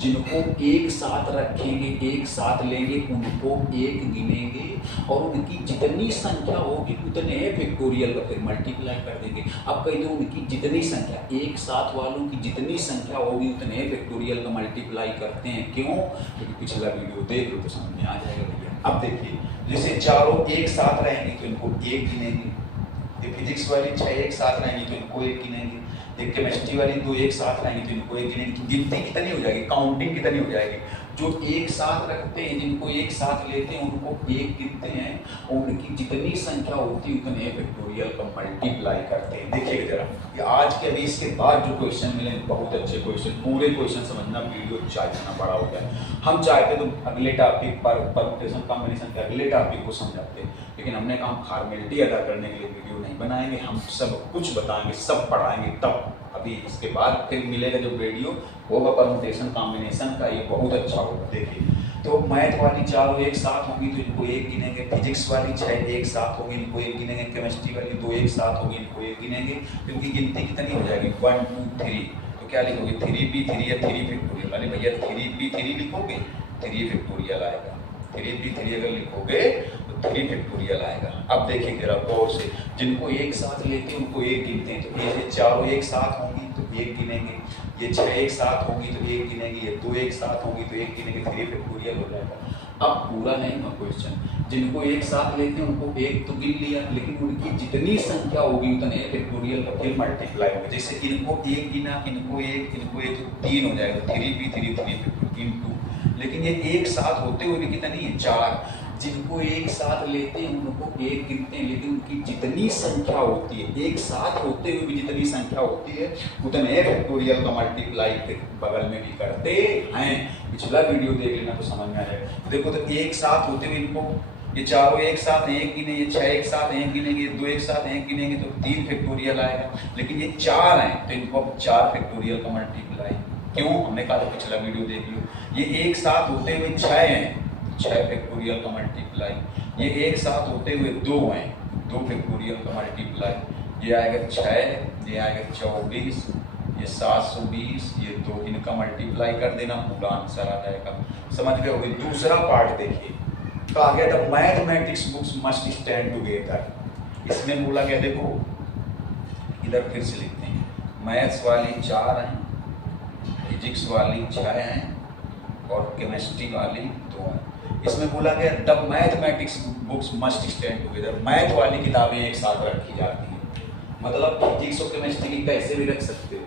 जिनको एक साथ रखेंगे, एक साथ लेंगे, उनको एक गिनेंगे और उनकी जितनी संख्या होगी उतने फैक्टोरियल का फिर मल्टीप्लाई कर देंगे। अब कह दो उनकी जितनी संख्या, एक साथ वालों की जितनी संख्या होगी उतने फैक्टोरियल का मल्टीप्लाई करते हैं। क्यों? क्योंकि पिछला वीडियो देख लो तो समझ में आ जाएगा भैया। अब देखिए, जैसे चारों एक साथ रहेंगे तो इनको एक गिनेंगे, ये फिजिक्स वाली 6 एक साथ रहेंगी तो इनको एक गिनेंगे, एक केमिस्ट्री वाली 2 एक साथ रहेंगी तो इनको एक गिनेंगे। तो गिनती कितनी हो जाएगी, काउंटिंग कितनी हो जाएगी? जो एक साथ रखते हैं, जिनको एक साथ लेते हैं उनको एक गिनते हैं, और उनकी जितनी संख्या होती है उतने फैक्टोरियल का मल्टीप्लाई करते हैं। देखिएगा जरा, ये आज के अभी इसके बाद जो क्वेश्चन मिले बहुत अच्छे क्वेश्चन, पूरे क्वेश्चन समझना, वीडियो चाहना बड़ा हो गया। हम चाहते तो अगले टॉपिक पर परमुटेशन कॉम्बिनेशन के अगले टॉपिक को समझाते, लेकिन हमने कहा फॉर्मेलिटी अदा करने के लिए वीडियो नहीं बनाएंगे, हम सब कुछ बताएंगे, सब पढ़ाएंगे। तब अभी इसके बाद फिर मिलेगा जो वीडियो होगा परमुटेशन कॉम्बिनेशन का, ये बहुत अच्छा होगा। देखिए, तो मैथ वाली चारों एक साथ होंगी तो इनको एक गिनेंगे, फिजिक्स वाली 6 एक साथ होगी इनको एक गिनेंगे, केमिस्ट्री वाली 2 एक साथ होगी इनको एक गिनेंगे। क्योंकि गिनती कितनी हो जाएगी 1 2 3, तो क्या लिखोगे 3p3 या 3 फैक्टोरियल वाले भैया 3p3 लिखोगे 3 फैक्टोरियल आएगा, 3p3 अगर लिखोगे तो 3 फैक्टोरियल आएगा। अब देखिए जरा गौर से, जिनको एक साथ लेते हैं उनको एक गिनते हैं, तो ये चारों एक साथ होंगी तो एक गिनेंगे, ये 6 एक साथ होंगी तो एक गिनेंगे, ये 2 एक साथ होंगी तो एक गिनेंगे, 3 फैक्टोरियल हो जाएगा। अब पूरा नहीं हुआ क्वेश्चन, जिनको एक साथ लेते हैं उनको एक तो गिन लिया, लेकिन उनकी जितनी संख्या होगी उतने फैक्टोरियल का फिर मल्टीप्लाई होगा। जैसे इनको एक गिना, इनको एक तो 3 हो जाएगा, 3p3 3 इंटू, लेकिन ये एक साथ होते हुए भी कितनी है 4। जिनको एक साथ लेते हैं उनको एक गिनते हैं, लेकिन उनकी जितनी संख्या होती है, एक साथ होते हुए भी जितनी संख्या होती है उतने फैक्टोरियल का मल्टीप्लाई बगल में भी करते हैं। पिछला वीडियो देख लेना तो समझ में आ जाएगा। देखो तो एक साथ होते हुए इनको, ये चारों एक साथ एक गिने, ये 6 एक साथ एक गिनेंगे, ये 2 एक साथ एक गिनेंगे तो 3 फैक्टोरियल आएगा, लेकिन ये 4 हैं तो इनको 4 फैक्टोरियल का मल्टीप्लाई। क्यों? हमने कहा था पिछला वीडियो देख लो, ये एक साथ होते हुए 6 हैं, 6 फैक्टोरियल का मल्टीप्लाई, ये एक साथ होते हुए 2 हैं, 2 फैक्टोरियल का मल्टीप्लाई, ये आएगा 6, ये आएगा 24, ये 720, ये 2, इनका मल्टीप्लाई कर देना, पूरा आंसर आ जाएगा। समझ गए होगे। दूसरा पार्ट देखिए, कहा गया था mathematics books must stand together, इसमें बोला गया, देखो इधर फिर से लिखते हैं, मैथ्स वाली 4 हैं, फिजिक्स वाली 6 हैं और केमिस्ट्री वाली 2 हैं। इसमें बोला गया the mathematics books must stand together, math वाली किताबें एक साथ रखी जाती हैं। मतलब फिजिक्स और केमिस्ट्री की कैसे भी रख सकते हो।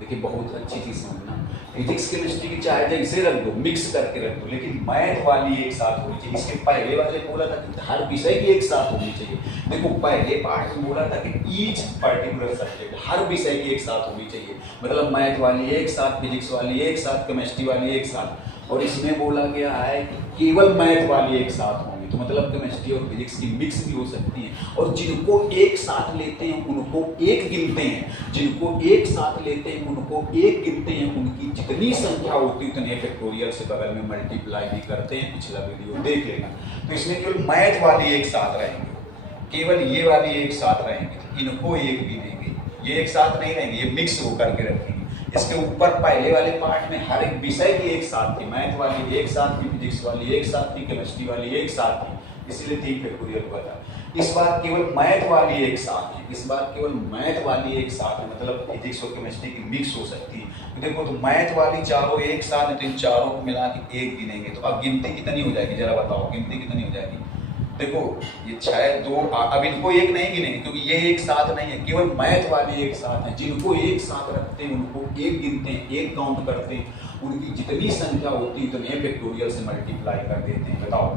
देखिए बहुत अच्छी चीज़ समझना, फिजिक्स केमिस्ट्री की चाहे जैसे रख दो, मिक्स करके रख दो, लेकिन मैथ वाली एक साथ होनी चाहिए। इसके पहले वाले बोला था कि हर विषय की एक साथ होनी चाहिए। देखो पहले पार्ट में बोला था कि ईच पर्टिकुलर सब्जेक्ट, हर विषय की एक साथ होनी चाहिए। मतलब मैथ वाली एक साथ, फिजिक्स वाली एक साथ, केमिस्ट्री वाली एक साथ, और इसमें बोला गया है कि केवल मैथ वाली एक साथ होंगी, तो मतलब केमिस्ट्री और फिजिक्स की मिक्स भी हो सकती है। और जिनको एक साथ लेते हैं उनको एक गिनते हैं, जिनको एक साथ लेते हैं उनको एक गिनते हैं, उनकी जितनी संख्या होती है उतने फैक्टोरियल से बगल में मल्टीप्लाई भी करते हैं। पिछला वीडियो देख लेना। तो इसमें केवल मैथ वाली एक साथ रहेंगे, केवल ये वाली एक साथ रहेंगे, तो इनको एक गिनेंगे, ये एक साथ नहीं रहेंगे, ये मिक्स होकर के रखेंगे। इसके ऊपर पहले वाले पार्ट में हर एक विषय की एक साथ थी, मैथ वाली एक साथ थी, फिजिक्स वाली एक साथ थी, केमिस्ट्री वाली एक साथ थी, इसलिए 3 फैक्टोरियल हुआ था। इस बार केवल मैथ वाली एक साथ है, इस बार केवल मैथ वाली एक साथ है, मतलब फिजिक्स और केमिस्ट्री की मिक्स हो सकती है। तो देखो तो मैथ वाली चारों एक साथ है, तो इन चारों को मिला के एक गिनेंगे, तो अब गिनती कितनी हो जाएगी जरा बताओ, गिनती कितनी हो जाएगी। देखो ये 6 2, अब इनको एक नहीं गिनेंगे क्योंकि ये एक साथ नहीं है, केवल मैथ वाले एक साथ है। जिनको एक साथ रखते हैं उनको एक गिनते हैं, एक काउंट करते हैं, उनकी जितनी संख्या होती है तो नए फैक्टोरियल से मल्टीप्लाई कर देते हैं। बताओ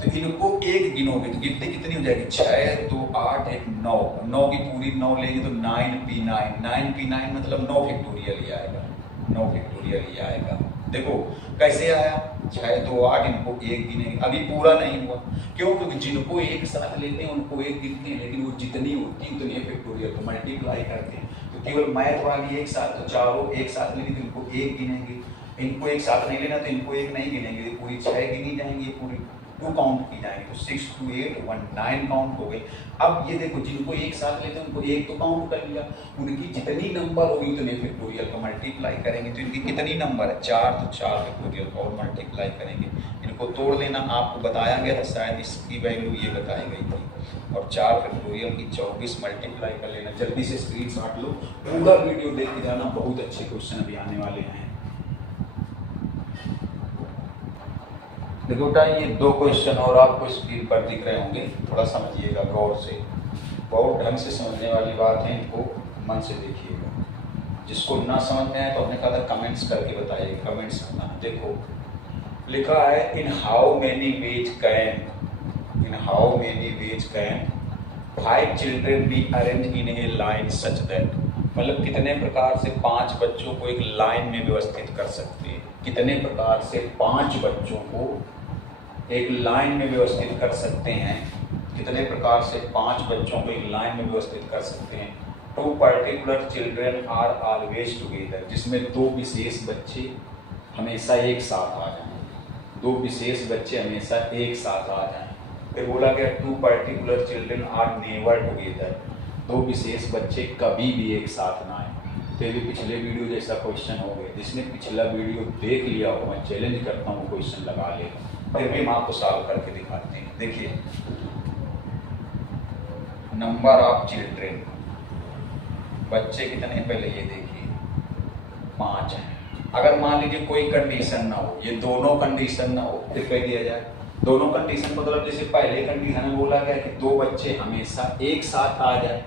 तो इनको एक गिनोगे तो गिनती कितनी हो जाएगी, 6 2 8 1 9, 9 की पूरी 9 लेंगे तो 9p9, 9p9 मतलब 9 फैक्टोरियल ही आएगा, 9 फैक्टोरियल ही आएगा। देखो कैसे आया, 6 2 8, इनको एक गिनेंगे, अभी पूरा नहीं हुआ। क्यों? क्योंकि जिनको एक साथ लेते हैं उनको एक गिनते हैं, लेकिन वो जितनी होती है उतनी फैक्टोरियल को मल्टीप्लाई करते हैं। तो केवल मैथ वाली एक साथ, तो चारों एक साथ लेंगे तो इनको एक गिनेंगे, इनको एक साथ नहीं लेना तो इनको एक नहीं गिनेंगे, पूरी 6 गिनी जाएंगी, पूरी 2 काउंट की जाएंगे, तो 6 2 8 1 9 काउंट हो गई। अब ये देखो जिनको एक साथ लेते हैं उनको एक तो काउंट कर लिया, उनकी जितनी नंबर होगी उतने फैक्टोरियल का मल्टीप्लाई करेंगे, तो इनकी कितनी नंबर है 4, तो 4 फैक्टोरियल का और मल्टीप्लाई करेंगे। इनको तोड़ लेना, आपको बताया गया था शायद इसकी वैल्यू ये बताई गई थी, और 4 फैक्टोरियल की 24 मल्टीप्लाई कर लेना। जल्दी से स्क्रीनशॉट लो, पूरा वीडियो देख के जाना, बहुत अच्छे क्वेश्चन अभी आने वाले हैं। देखो बेटा ये 2 क्वेश्चन और आपको स्क्रीन पर दिख रहे होंगे, थोड़ा समझिएगा गौर से, बहुत ढंग से समझने वाली बात है, इनको मन से देखिएगा। जिसको ना समझ में आए तो अपने कदर कमेंट्स करके बताइए, कमेंट्स करना। देखो लिखा है in how many ways can 5 children be arrange in A line such that, मतलब कितने प्रकार से 5 बच्चों को एक लाइन में व्यवस्थित कर सकते हैं, कितने प्रकार से 5 बच्चों को एक लाइन में व्यवस्थित कर सकते हैं, कितने प्रकार से 5 बच्चों को एक लाइन में व्यवस्थित कर सकते हैं। 2 particular children are always together, जिसमें 2 विशेष बच्चे हमेशा एक साथ आ जाएं, 2 विशेष बच्चे हमेशा एक साथ आ जाएं। फिर बोला गया 2 particular children are never together, 2 विशेष बच्चे कभी भी एक साथ ना आए। तो ये पिछले वीडियो जैसा क्वेश्चन हो गया, जिसने पिछला वीडियो देख लिया हो मैं चैलेंज करता हूँ क्वेश्चन लगा लेगा, फिर भी हम आपको सॉल्व करके दिखाते हैं। देखिए नंबर ऑफ चिल्ड्रेन, बच्चे कितने पहले ये देखिए 5 हैं। अगर मान लीजिए कोई कंडीशन ना हो, ये दोनों कंडीशन ना हो, फिर कह दिया जाए दोनों कंडीशन मतलब जैसे पहले कंडीशन में बोला गया कि 2 बच्चे हमेशा एक साथ आ जाए,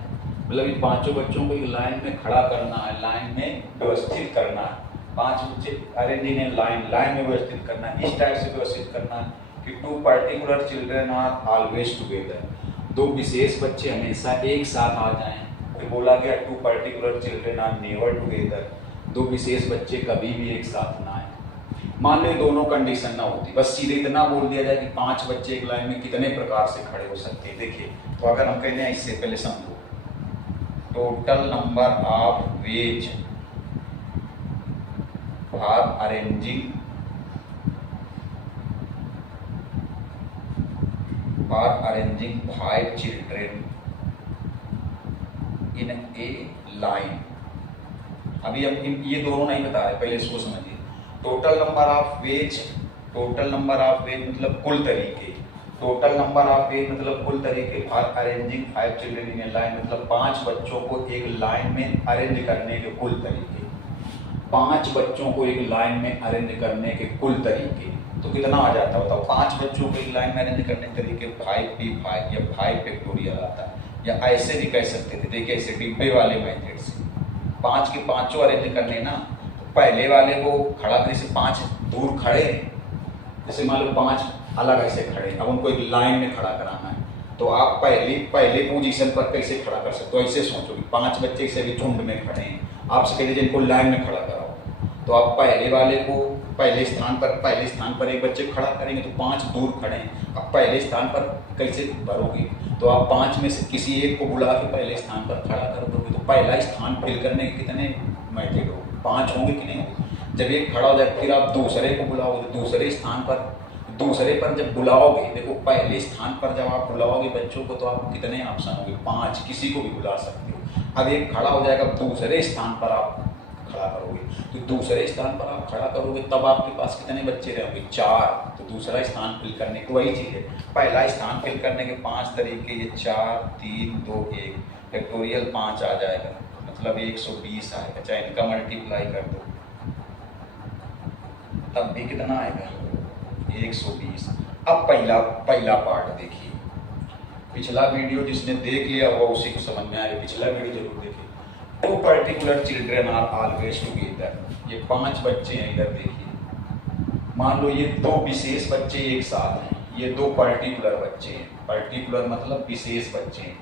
मतलब इन 5 बच्चों को एक लाइन में खड़ा करना है, लाइन में व्यवस्थित करना है, 5 बच्चे अरेंज इन लाइन में व्यवस्थित करना है, इस टाइप से व्यवस्थित करना है कि 2 particular children are always together, 2 विशेष बच्चे हमेशा एक साथ आ जाएं। फिर बोला गया 2 particular children are never together, 2 विशेष बच्चे कभी भी एक साथ ना आए। मान लो दोनों कंडीशन ना होती, बस सीधे इतना बोल दिया जाए कि 5 बच्चे एक लाइन में कितने प्रकार से खड़े हो सकते हैं। देखिए तो अगर हम कहते हैं इससे पहले समझो, total number of ways for arranging 5 children in A line. अभी हम ये दोनों नहीं बता रहे, पहले इसको समझिए। टोटल नंबर ऑफ वेज मतलब कुल तरीके, टोटल नंबर ऑफ वेज मतलब कुल तरीके for arranging 5 children in A line, मतलब 5 बच्चों को एक लाइन में अरेंज करने के कुल तरीके, 5 बच्चों को एक लाइन में अरेंज करने के कुल तरीके। तो कितना आ जाता है बताओ, 5 बच्चों को एक लाइन में अरेंज करने के तरीके 5p5 या 5 फैक्टोरियल आता है, या ऐसे भी कह सकते थे। देखिए ऐसे डिब्बे वाले मेथड से 5 के 5 अरेंज करने ना, तो पहले वाले को खड़ा करने से 5 दूर खड़े, जैसे मान लो 5 अलग ऐसे खड़े, अब उनको एक लाइन में खड़ा कराना है, तो आप पहले पोजीशन पर कैसे खड़ा कर सकते हो, ऐसे सोचो कि 5 बच्चे से भी झुंड में खड़े हैं, आपसे कह दीजिए इनको लाइन में खड़ा कराओ, तो आप पहले वाले को पहले स्थान पर एक बच्चे खड़ा करेंगे, तो 5 दूर खड़े हैं, अब पहले स्थान पर कैसे भरोगे, तो आप 5 में से किसी एक को बुला के पहले स्थान पर खड़ा कर दोगे, तो पहला स्थान फिल करने के कितने मेथड होंगे, 5 होंगे कि नहीं होंगे। जब एक खड़ा हो जाए फिर आप दूसरे को बुलाओगे, दूसरे पर जब बुलाओगे, देखो पहले स्थान पर जब आप बुलाओगे बच्चों को तो आपको कितने ऑप्शन होंगे, 5, किसी को भी बुला सकते हो। अब एक खड़ा हो जाएगा, दूसरे स्थान पर आप खड़ा करोगे, तो दूसरे स्थान पर आप खड़ा करोगे तब आपके पास कितने बच्चे रहेंगे, 4, तो दूसरा स्थान फिल करने की वही चीज़ है, पहला स्थान फिल करने के 5 तरीके, ये 4 3 2 1 फैक्टोरियल 5 आ जाएगा, मतलब 120 आएगा, चाहे इनका मल्टीप्लाई कर दो तब भी कितना आएगा 120। अब पहला पार्ट देखिए, पिछला वीडियो जिसने देख लिया हुआ उसी को समझ में आएगा, पिछला वीडियो जरूर देखिए। 2 particular children are always together, ये 5 बच्चे हैं, इधर देखिए, मान लो ये 2 विशेष बच्चे एक साथ हैं, ये 2 पर्टिकुलर बच्चे हैं, पर्टिकुलर मतलब विशेष बच्चे हैं।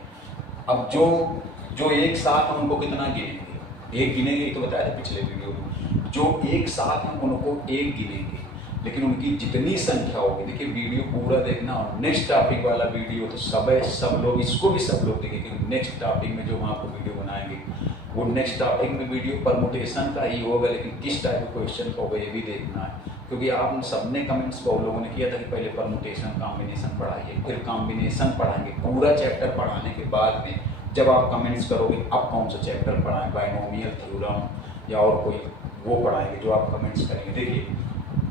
अब जो एक साथ हैं उनको कितना गिनेंगे, एक गिनेंगे, तो बताया था पिछले वीडियो में, जो एक साथ हैं उनको एक गिनेंगे, लेकिन उनकी जितनी संख्या होगी, देखिए वीडियो पूरा देखना, और नेक्स्ट टॉपिक वाला वीडियो तो सब लोग इसको भी सब लोग देखेंगे, नेक्स्ट टॉपिक में जो हम आपको वीडियो बनाएंगे वो नेक्स्ट टॉपिक में वीडियो परमुटेशन का ही होगा, लेकिन किस टाइप के क्वेश्चन का होगा ये भी देखना है, क्योंकि आप सबने कमेंट्स बहुत लोगों ने किया था कि पहले परमुटेशन कॉम्बिनेशन पढ़ाइए, फिर कॉम्बिनेशन पढ़ाएंगे, पूरा चैप्टर पढ़ाने के बाद में जब आप कमेंट्स करोगे अब कौन सा चैप्टर पढ़ाएं, बाइनोमियल थ्योरम या और कोई वो पढ़ाएंगे जो आप कमेंट्स करेंगे। देखिए,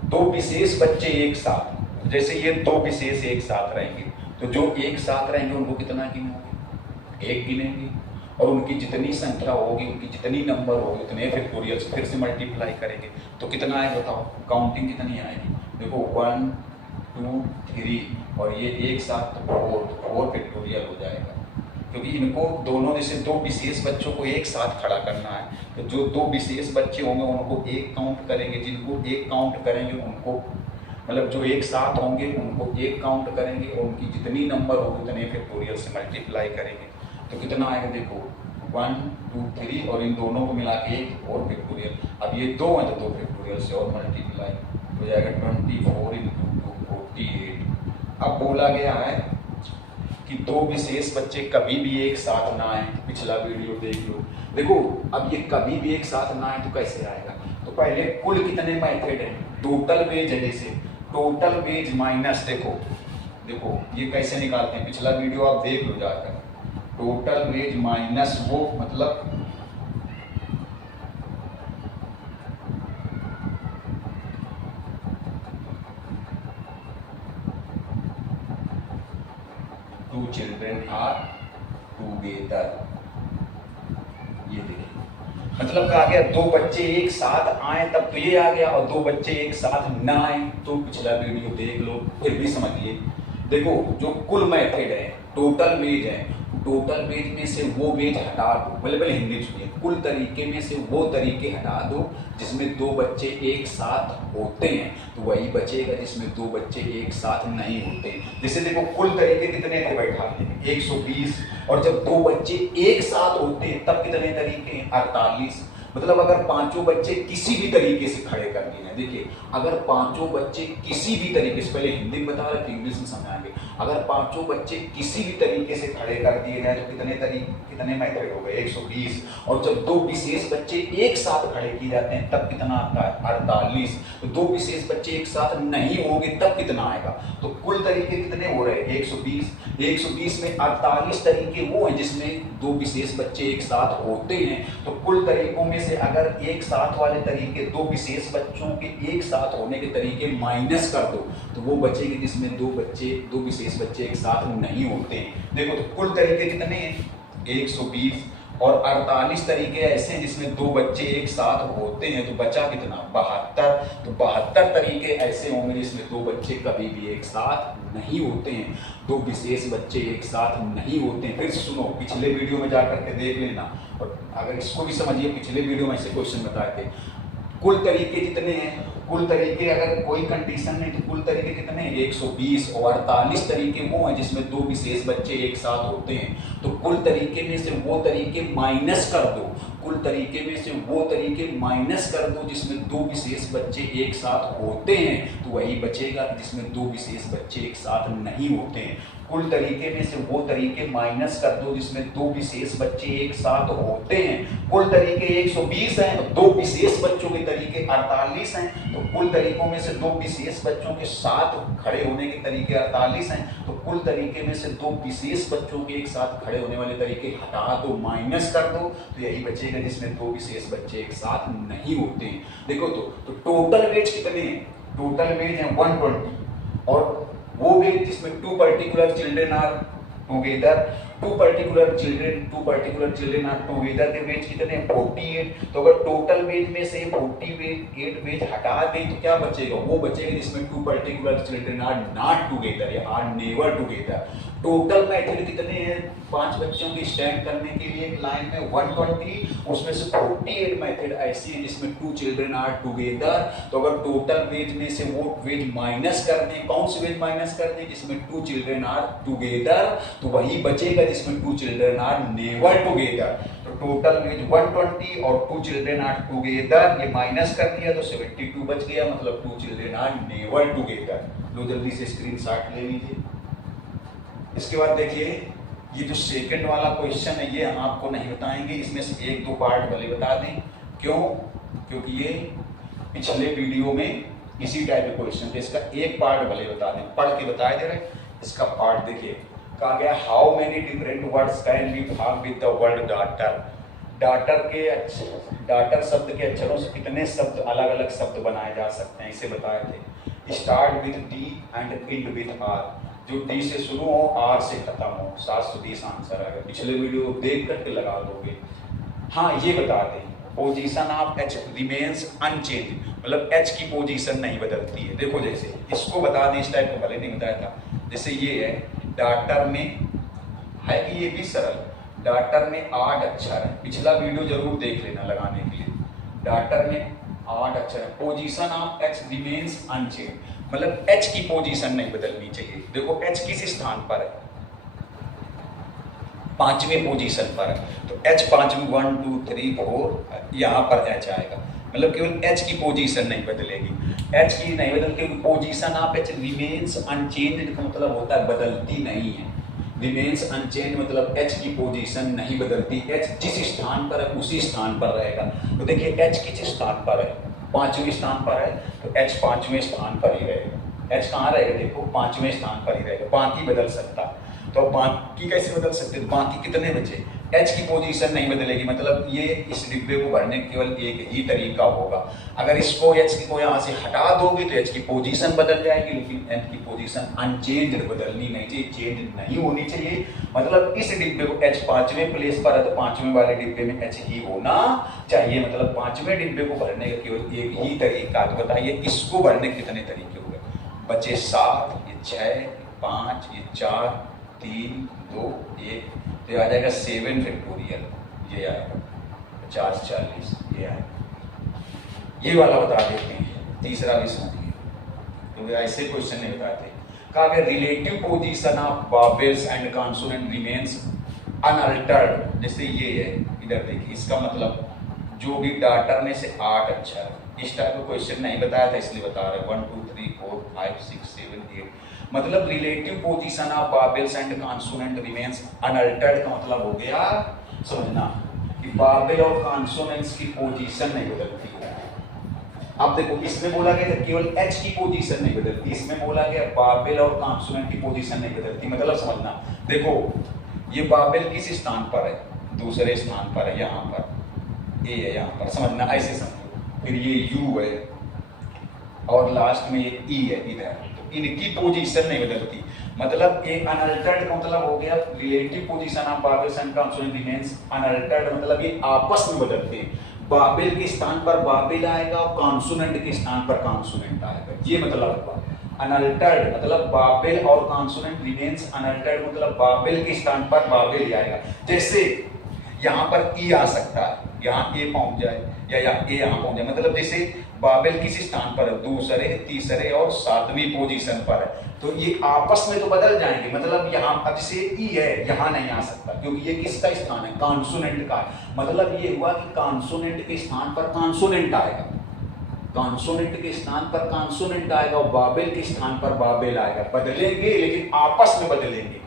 दो विशेष बच्चे एक साथ, जैसे ये दो विशेष एक साथ रहेंगे तो जो एक साथ रहेंगे उनको कितना गिनेंगे, एक गिनेंगे, और उनकी जितनी संख्या होगी, उनकी जितनी नंबर होगी उतने फैक्टोरियल फिर से मल्टीप्लाई करेंगे तो कितना आएगा बताओ, काउंटिंग कितनी आएगी। देखो 1 2 3 और ये एक साथ तो 4 फैक्टोरियल हो जाएगा, क्योंकि इनको दोनों जैसे दो विशेष बच्चों को एक साथ खड़ा करना है तो जो दो विशेष बच्चे होंगे उनको एक काउंट करेंगे, जिनको एक काउंट करेंगे उनको मतलब जो एक साथ होंगे उनको एक काउंट करेंगे और उनकी जितनी नंबर होगी उतने फैक्टोरियल से मल्टीप्लाई करेंगे तो कितना आएगा। देखो 1 2 3 और इन दोनों को मिला के एक और फैक्टोरियल, अब ये दो हैं तो दो फैक्टोरियल से और मल्टीप्लाई हो जाएगा 24 × 2 48। अब बोला गया है कि दो विशेष बच्चे कभी भी एक साथ ना आए, पिछला वीडियो देख लो। देखो अब ये कभी भी एक साथ ना आए तो कैसे आएगा, तो पहले कुल कितने मेथड है, टोटल वेज है, जैसे टोटल वेज माइनस देखो ये कैसे निकालते हैं, पिछला वीडियो आप देख लो जाकर। टोटल वेज माइनस वो मतलब टू चिल्ड्रेन आर टूगेदर, ये देखिए मतलब कहा गया दो बच्चे एक साथ आए तब तो ये आ गया, और दो बच्चे एक साथ ना आए तो पिछला वीडियो देख लो फिर भी समझिए। देखो जो कुल मेथड है टोटल वेज है, टोटल वेज में से वो वेज हटा दो, पहले हिंदी सुनिए, कुल तरीके में से वो तरीके हटा दो जिसमें दो बच्चे एक साथ होते हैं तो वही बचेगा जिसमें दो बच्चे एक साथ नहीं होते। जैसे देखो कुल तरीके कितने थे बैठा लेंगे 120, और जब दो बच्चे एक साथ होते हैं तब कितने तरीके हैं 48। मतलब अगर पांचों बच्चे किसी भी तरीके से खड़े कर दिए, देखिए अगर पांचों बच्चे किसी भी तरीके से, पहले हिंदी में बता रहे थे इंग्लिश में समझाएंगे, अगर पांचों बच्चे किसी भी तरीके से खड़े कर दिए जाए तो कितने मेथड हो गए 120, और जब दो विशेष बच्चे एक साथ खड़े किए जाते हैं तब कितना आता है 48। तो दो विशेष बच्चे एक साथ नहीं होंगे तब कितना आएगा, तो कुल तरीके कितने हो रहे हैं 120। 120 में 48 तरीके वो हैं जिसमें दो विशेष बच्चे एक साथ होते हैं, तो कुल तरीकों में से अगर एक साथ वाले तरीके दो विशेष बच्चों के एक साथ होने के तरीके माइनस कर दो तो वो बचेंगे जिसमें दो विशेष बच्चे एक साथ नहीं होते हैं। देखो तो कुल तरीके कितने हैं 120, और 48 तरीके ऐसे हैं जिसमें दो बच्चे एक साथ होते हैं तो बचा कितना 72। तो 72 तरीके ऐसे होंगे जिसमें दो बच्चे कभी भी एक साथ नहीं होते हैं, दो विशेष बच्चे एक साथ नहीं होते हैं। फिर सुनो पिछले वीडियो में जाकर के देख लेना, और अगर इसको भी समझिए पिछले वीडियो में ऐसे क्वेश्चन बताए थे कुल तरीके कितने हैं, कुल तरीके अगर कोई कंडीशन नहीं तो कुल तरीके कितने हैं 120, और 48 तरीके वो हैं जिसमें दो विशेष बच्चे एक साथ होते हैं। तो कुल तरीके में से वो तरीके माइनस कर दो, कुल तरीके में से वो तरीके माइनस कर दो जिसमें दो विशेष बच्चे एक साथ होते हैं तो वही बचेगा जिसमें दो विशेष बच्चे एक साथ नहीं होते हैं। कुल तरीके में से वो तरीके माइनस कर दो जिसमें दो विशेष बच्चे एक साथ होते हैं। कुल तरीके 120 हैं तो दो विशेष बच्चों के तरीके 48 हैं, तो कुल तरीकों में से दो विशेष बच्चों के साथ खड़े होने के तरीके 48 हैं, तो कुल तरीके में से दो विशेष बच्चों के एक साथ खड़े होने वाले तरीके हटा दो, माइनस कर दो, तो यही बचेगा जिसमें दो विशेष बच्चे एक साथ नहीं होते हैं। देखो तो टोटल वेज कितने हैं, टोटल वेज है 120, और वो वेज जिसमें two particular children are together, two particular children are together के वेज कितने 48। तो अगर टोटल वेज में से 48 वेज हटा दें तो क्या बचेगा, वो बचेगा जिसमें two particular children are not together या are never together. Total method कितने हैं 5 बच्चों की स्टैंड करने के लिए एक लाइन में 120, उसमें से 48 मेथड ऐसी हैं जिसमें टू चिल्ड्रेन आर टुगेदर। तो अगर टोटल वेज में से वो वेज माइनस कर दें, कौन सी वेज माइनस कर दें जिसमें टू चिल्ड्रेन आर टुगेदर, तो वही बचेगा जिसमें two children are never together. तो टोटल वेज 120 और टू चिल्ड्रेन आर टुगेदर, ये माइनस कर दिया तो 72 बच गया, मतलब two children are never together. लो जल्दी से स्क्रीनशॉट ले लीजिए। इसके बाद देखिए ये जो सेकंड वाला क्वेश्चन है ये आपको नहीं बताएंगे, इसमें से एक दो पार्ट भले बता दें, क्यों, क्योंकि ये पिछले वीडियो में इसी टाइप के क्वेश्चन थे। इसका एक पार्ट भले बता दें, पढ़ के बता दे रहे, इसका पार्ट देखिए। कहा गया how many different words can be form with the word daughter. Daughter शब्द के अक्षरों से कितने शब्द अलग अलग शब्द बनाए जा सकते हैं, इसे बताए थे। Start with D and end with R, जो डी से शुरू हो आर से खत्म हो। 720 आंसर आएगा। पिछले वीडियो को देख करके लगा दोगे। हाँ ये बता दें, position of H remains unchange, मतलब एच की पोजीशन नहीं बदलती है। देखो जैसे इसको बता दें, इस टाइप को भले नहीं बताया था। जैसे ये है डॉटर में, है कि ये भी सरल। डॉटर में 8 अक्षर है, पिछला वीडियो जरूर देख लेना लगाने के लिए। डॉटर में 8 अक्षर है, position of H remains unchange, मतलब एच की पोजीशन नहीं बदलनी चाहिए। देखो एच किस स्थान पर है, 5वें पोजीशन पर है, तो एच 5वें 1 2 3 4 यहाँ पर एच आएगा, मतलब केवल एच की पोजीशन नहीं बदलेगी। एच की नहीं बदल के position of H remains unchange का मतलब होता है बदलती नहीं है। रिमेन्स अनचेंज मतलब एच की पोजीशन नहीं बदलती, एच जिस स्थान पर है उसी स्थान पर रहेगा। तो देखिए एच किस स्थान पर है, 5वें स्थान पर है, तो एच 5वें स्थान पर ही रहेगा। एच कहाँ रहेगा, देखो 5वें स्थान पर ही रहेगा, बाकी बदल सकता है। तो बाकी कैसे बदल सकते हैं, बाकी कितने बचे, एच की पोजीशन नहीं बदलेगी, मतलब ये इस डिब्बे को भरने केवल एक ही तरीका होगा। अगर इसको एच को यहाँ से हटा दोगे तो एच की पोजीशन बदल जाएगी, लेकिन एच की पोजीशन अनचेंज बदलनी नहीं चाहिए, चेंज नहीं होनी चाहिए। मतलब इस डिब्बे को एच 5वें प्लेस पर है तो 5वें वाले डिब्बे में एच ही होना चाहिए, मतलब 5वें डिब्बे को भरने का केवल एक ही तरीका। तो बताइए इसको भरने कितने तरीके हुए, बचे 7, ये 6, 5, ये 4, 3, 2, 1, तो आ जाएगा 7 फैक्टोरियल, ये आएगा 50 40, ये आएगा। ये वाला बता देते हैं, तीसरा भी समझिए, क्योंकि ऐसे क्वेश्चन नहीं बताते। कहा गया relative position of vowels and consonant remains unaltered. जैसे ये है, इधर देखिए, इसका मतलब जो भी डॉटर में से 8 अक्षर, इस टाइप का क्वेश्चन नहीं बताया था इसलिए बता रहे। 1 2 3 4 5 6 7 8, मतलब relative position of vowels and consonant remains unaltered का मतलब हो गया, समझना कि वावेल और कॉन्सोनेंट्स की पोजीशन नहीं बदलती है। अब देखो इसमें बोला गया केवल एच की पोजीशन नहीं बदलती, इसमें बोला गया वावेल और कॉन्सोनेंट की पोजीशन नहीं बदलती। मतलब समझना, देखो ये वावेल किस स्थान पर है, दूसरे स्थान पर है, यहाँ पर ए है, यहाँ पर, समझना ऐसे समझो। फिर ये यू है और लास्ट में ये ई है इधर, तो इनकी पोजीशन नहीं बदलती। मतलब एक अनअल्टर्ड का मतलब हो गया relative position of vowels and consonant remains unaltered, मतलब ये आपस में बदलते हैं। वावेल के स्थान पर वावेल आएगा और कॉन्सोनेंट के स्थान पर कॉन्सोनेंट आएगा, ये मतलब हुआ। अनअल्टर्ड मतलब वावेल और कॉन्सोनेंट रिमेन्स अनअल्टर्ड, मतलब वावेल के स्थान पर वावेल आएगा। जैसे यहाँ पर ई आ सकता है, यहाँ ए पहुंच जाए, या यहाँ ए यहाँ पहुंच जाए, मतलब जैसे वावेल किस स्थान पर है, दूसरे, तीसरे और 7वीं पोजीशन पर है, तो ये आपस में तो बदल जाएंगे। मतलब यहाँ अब से ई है, यहाँ नहीं आ सकता क्योंकि ये किसका स्थान है, कॉन्सोनेंट का है। मतलब ये हुआ कि कॉन्सोनेंट के स्थान पर कॉन्सोनेंट आएगा, कॉन्सोनेंट के स्थान पर कॉन्सोनेंट आएगा और वावेल के स्थान पर वावेल आएगा। बदलेंगे लेकिन आपस में बदलेंगे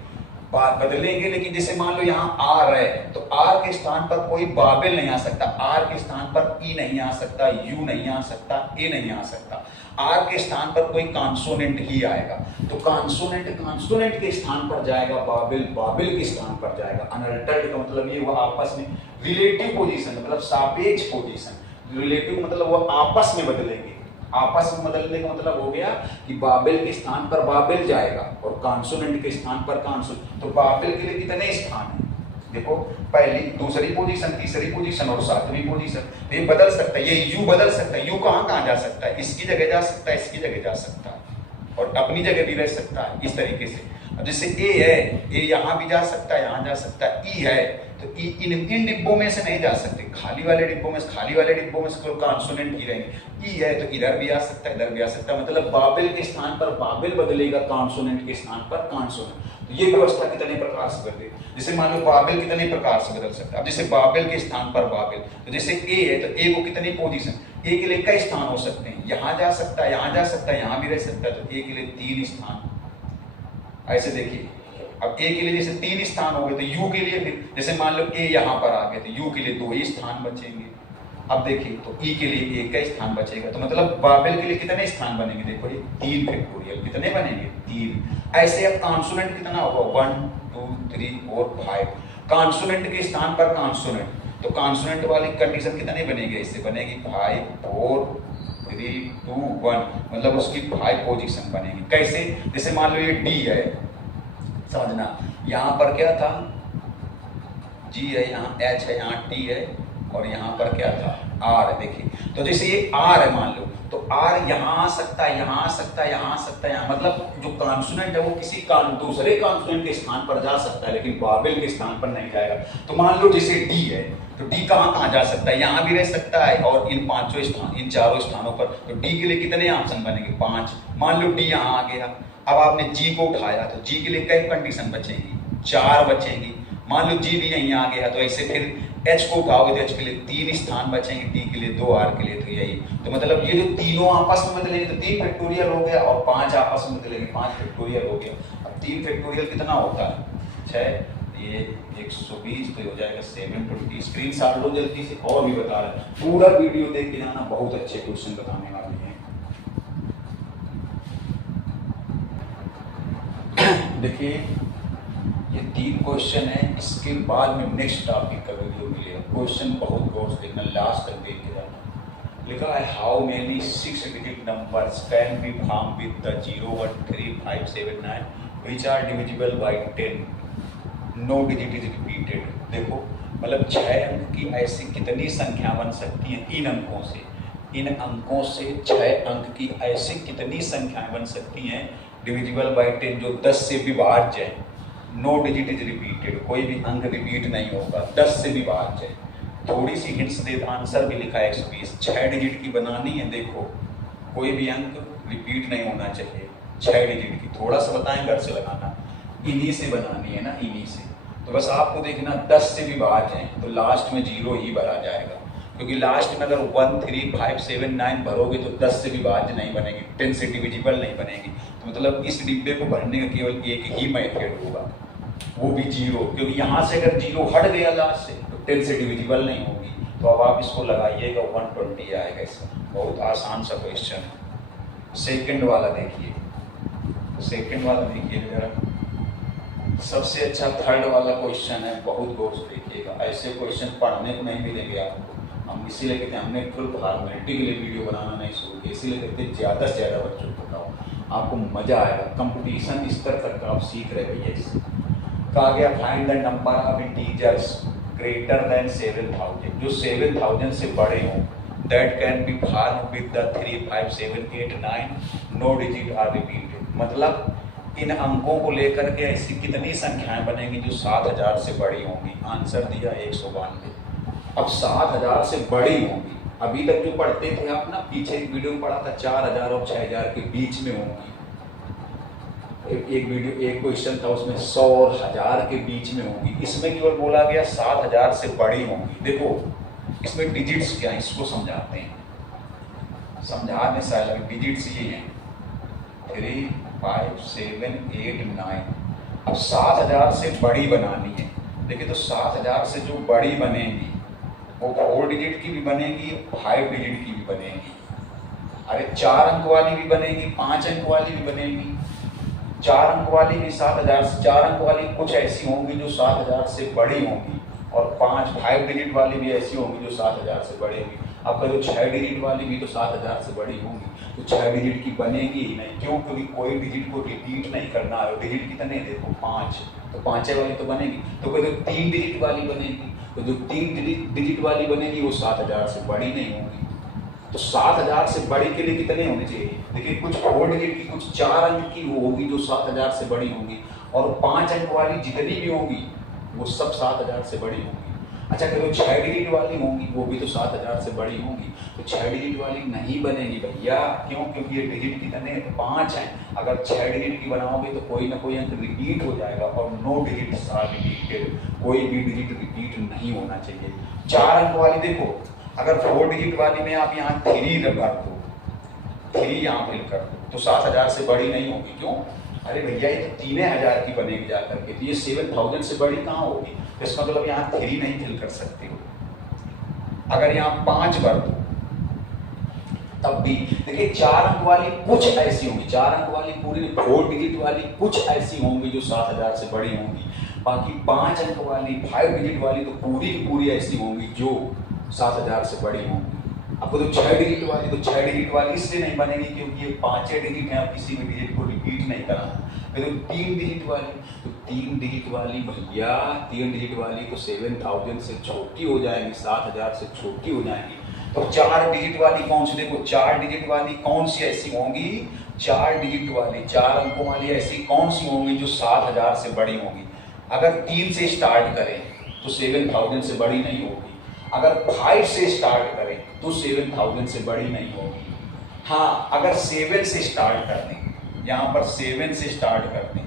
लेकिन जैसे मान लो यहाँ आर है, तो आर के स्थान पर कोई वावेल नहीं आ सकता, आर के स्थान पर ई नहीं आ सकता, यू नहीं आ सकता, ए नहीं आ सकता, आर के स्थान पर कोई कॉन्सोनेंट ही आएगा। तो कॉन्सोनेंट के स्थान पर जाएगा, वावेल के स्थान पर जाएगा। अनअल्टर्ड का मतलब ये वो आपस में रिलेटिव पोजीशन, मतलब सापेक्ष पोजीशन। रिलेटिव मतलब वो आपस में बदलेंगे, आपस में बदलने का मतलब हो गया कि वावेल के स्थान पर वावेल जाएगा और कॉन्सोनेंट के स्थान पर कॉन्सोनेंट। तो वावेल के लिए कितने स्थान है, देखो पहली, दूसरी पोजीशन, तीसरी पोजीशन और 7वीं पोजीशन। तो ये बदल सकता है, ये यू बदल सकता है, यू कहाँ जा सकता है, इसकी जगह जा सकता है, इसकी जगह जा सकता है और अपनी जगह भी रह सकता है, इस तरीके से। अब जैसे ए है, ए यहाँ भी जा सकता है, यहाँ जा सकता है। ई है तो इन डिब्बों में से नहीं जा सकते, खाली वाले डिब्बों में से कॉन्सोनेंट ही रहेंगे। ई है तो इधर भी आ सकता है, इधर भी आ सकता है, मतलब वावेल के स्थान पर वावेल बदलेगा, कॉन्सोनेंट के स्थान पर कॉन्सोनेंट। तो ये व्यवस्था कितने प्रकार से बदले, जैसे मान लो वावेल कितने प्रकार से बदल सकता है। अब जैसे वावेल के स्थान पर वावेल, तो जैसे ए है तो ए को कितनी पोजीशन, ए के लिए कई स्थान हो सकते हैं, यहाँ जा सकता है, यहाँ जा सकता है, यहाँ भी रह सकता है, तो ए के लिए 3 स्थान। ऐसे देखिए, अब ए के लिए जैसे 3 स्थान हो गए, तो यू के लिए फिर जैसे मान लो ए यहाँ पर आ गए तो यू के लिए 2 ही स्थान बचेंगे। अब देखिए तो ई के लिए 1 का स्थान बचेगा, तो मतलब बाबेल के लिए कितने स्थान बनेंगे, देखो ये 3 फैक्टोरियल कितने बनेंगे 3। ऐसे अब कॉन्सोनेंट कितना होगा 1 2 3 4 5, कॉन्सोनेंट के स्थान पर कॉन्सोनेंट, तो कॉन्सोनेंट वाली कंडीशन कितने बनेगी, इससे बनेगी 5 4 3 2 1, मतलब उसकी 5 पोजीशन बनेगी। कैसे, जैसे मान लो ये डी है, समझना यहाँ पर क्या था जी है, यहाँ एच है, यहाँ टी है, और यहाँ पर क्या था आर है। देखिए तो जैसे ये आर है मान लो, तो आर यहाँ आ सकता है, यहाँ आ सकता है, यहाँ आ सकता है, यहाँ, मतलब जो कॉन्सोनेंट है वो किसी दूसरे कॉन्सोनेंट के स्थान पर जा सकता है, लेकिन बाबेल के स्थान पर नहीं जाएगा। तो मान लो जैसे डी है, तो डी कहाँ जा सकता है, यहाँ भी रह सकता है, और इन 5 स्थान, इन 4 स्थानों पर, तो डी के लिए कितने ऑप्शन बनेंगे 5। मान लो डी यहाँ आ गया, अब आपने जी को उठाया, तो जी के लिए कई कंडीशन बचेंगी 4 बचेंगी। मान लो जी भी यहीं आ गया, तो ऐसे फिर एच को उठाओगे तो एच के लिए 3 स्थान बचेंगे, डी के लिए 2, आर के लिए तो यही। तो मतलब ये जो तीनों आपस में मिलेंगे तो 3 फैक्टोरियल हो गया, और 5 आपस में मिलेंगे 5 फैक्टोरियल हो गया। अब 3 फैक्टोरियल कितना होता है 6, ये 120 तो हो जाएगा 720। स्क्रीन शॉट लो जल्दी से, और भी बता रहे हैं, पूरा वीडियो देख के जाना, बहुत अच्छे क्वेश्चन बताने वाले हैं। देखिए ये 3 क्वेश्चन है, इसके बाद में नेक्स्ट टॉपिक का वीडियो मिलेगा। क्वेश्चन बहुत गौर से देखना, लास्ट तक देख के जाना। लिखा है how many 6 digit numbers can be form with the 0 1 3 5 7 9 which are divisible by 10, no digit is repeated. देखो मतलब 6 अंक की ऐसी कितनी संख्या बन सकती है इन अंकों से, इन अंकों से 6 अंक की ऐसी कितनी संख्याएं बन सकती हैं डिविजिबल बाय 10 जो 10 से विभाज्य है। नो डिजिट इज रिपीटेड, कोई भी अंक रिपीट नहीं होगा, 10 से विभाज्य है। थोड़ी सी हिंट्स दे, आंसर भी लिखा है 120, 6 डिजिट की बनानी है। देखो कोई भी अंक रिपीट नहीं होना चाहिए, 6 डिजिट की, थोड़ा सा बताएं घर से लगाना, इन्हीं से बनानी है ना, इन्हीं से। तो बस आपको देखना 10 से विभाज्य है, तो लास्ट में 0 ही भरा जाएगा, क्योंकि लास्ट में अगर 1 3 5 7 9 भरोगे तो 10 से विभाज्य नहीं बनेगी, 10 से डिविजिबल नहीं बनेगी। तो मतलब इस डिब्बे को भरने का केवल एक ही मेथड होगा, वो भी 0, क्योंकि यहाँ से अगर 0 हट गया लास्ट से तो 10 से डिविजिबल नहीं होगी। तो अब आप इसको लगाइएगा 120 आएगा इसका। बहुत आसान सा क्वेश्चन है। सेकंड वाला देखिए, सेकंड वाला देखिए जरा, सबसे अच्छा थर्ड वाला क्वेश्चन है, बहुत गौर से देखिएगा। ऐसे क्वेश्चन पढ़ने को नहीं मिलेंगे आपको, हम इसीलिए कहते हैं, हमने फुल फॉर्मेलिटी के लिए वीडियो बनाना नहीं शुरू किया, इसीलिए कहते हैं ज़्यादा से ज़्यादा बच्चों को बताओ, आपको मजा आएगा। कंपटीशन स्तर तक आप सीख रहे भैया। इससे कहा गया find the number of integers greater than 7000, जो 7000 से बड़े हों, that can be form with the 3 5 7 8 9, no digit are repeated. मतलब इन अंकों को लेकर के ऐसी कितनी संख्याएं बनेंगी जो 7000 से बड़ी होंगी। आंसर दिया 192। अब 7000 से बड़ी होंगी, अभी तक जो पढ़ते थे आप ना, पीछे एक वीडियो में पढ़ा था 4000 और 6000 के बीच में होंगी। एक वीडियो, एक क्वेश्चन था उसमें 100 और 1000 के बीच में होंगी। इसमें केवल बोला गया 7000 से बड़ी होंगी। देखो इसमें डिजिट्स क्या है, इसको समझाते हैं, समझाने से लगे। डिजिट्स ये हैं 3 5 7 8 9। अब 7000 से बड़ी बनानी है। देखिए तो 7000 से जो बड़ी बनेगी वो 4 डिजिट की भी बनेगी, 5 डिजिट की भी बनेगी, अरे 4 अंक वाली भी बनेगी, 5 अंक वाली भी बनेगी। 4 अंक वाली भी 7000 से, 4 अंक वाली कुछ ऐसी होंगी जो 7000 से बड़ी होंगी, और 5 डिजिट वाली भी ऐसी होंगी जो 7000 से बड़ी होंगी। अब कहो 6 डिजिट वाली भी तो 7000 से बड़ी होंगी, तो 6 डिजिट की बनेगी ही नहीं। क्यों? क्योंकि कोई डिजिट को रिपीट नहीं करना है। डिजिट कितने देखो 5, तो 5 वाली तो बनेगी। तो कोई 3 डिजिट वाली बनेगी, तो जो 3 डिजिट वाली बनेगी वो 7000 से बड़ी नहीं होगी। तो 7000 से बड़ी के लिए कितने होने चाहिए? देखिए कुछ 4 डिजिट की, कुछ 4 अंक की वो होगी जो 7000 से बड़ी होंगी, और 5 अंक वाली जितनी भी होंगी वो सब 7000 से बड़ी होंगी। अच्छा कहो 6 डिजिट वाली होंगी, वो भी तो 7000 से बड़ी होंगी, तो 6 डिजिट वाली नहीं बनेगी भैया। क्यों? क्योंकि ये डिजिट कितने 5 हैं। अगर 6 डिजिट की बनाओगे तो कोई ना कोई अंक रिपीट हो जाएगा, और नो डिजिट आर रिपीटेड, कोई भी डिजिट रिपीट नहीं होना चाहिए। 4 अंक वाली देखो, अगर 4 डिजिट वाली में आप यहाँ 3 कर दो, 3 यहाँ फिल कर दो, तो 7000 से बड़ी नहीं होगी। क्यों? अरे भैया ये तो 3000 की बनेगी जाकर के, तो ये 7000 से बड़ी कहाँ होगी? इसका मतलब यहाँ 3 नहीं फिल कर सकते हो। अगर यहाँ 5 भर दो तब भी देखिए 4 अंक वाली कुछ ऐसी होंगी, 4 अंक वाली पूरी 4 डिजिट वाली कुछ ऐसी होंगी जो 7000 से बड़ी होंगी, बाकी 5 अंक वाली 5 डिजिट वाली तो पूरी की पूरी ऐसी होंगी जो 7000 से बड़ी होंगी। आपको तो 6 डिजिट वाली, तो 6 डिजिट वाली इसलिए नहीं बनेगी क्योंकि ये 5 डिजिट है, आप किसी भी डिजिट को रिपीट नहीं कराना। फिर 3 डिजिट वाली, तो 3 डिजिट वाली भैया 3 डिजिट वाली तो 7000 से छोटी हो जाएंगी, 7000 से छोटी हो जाएंगी। तो 4 डिजिट वाली कौन सी, देखो 4 डिजिट वाली कौन सी ऐसी होंगी, 4 डिजिट वाली 4 अंकों वाली ऐसी कौन सी होंगी जो 7000 से बड़ी होंगी। अगर 3 से स्टार्ट करें तो 7000 से बड़ी नहीं होगी, अगर 5 से स्टार्ट करें तो 7000 से बड़ी नहीं होगी। हाँ, अगर 7 से स्टार्ट कर दें, यहाँ पर 7 से स्टार्ट कर दें,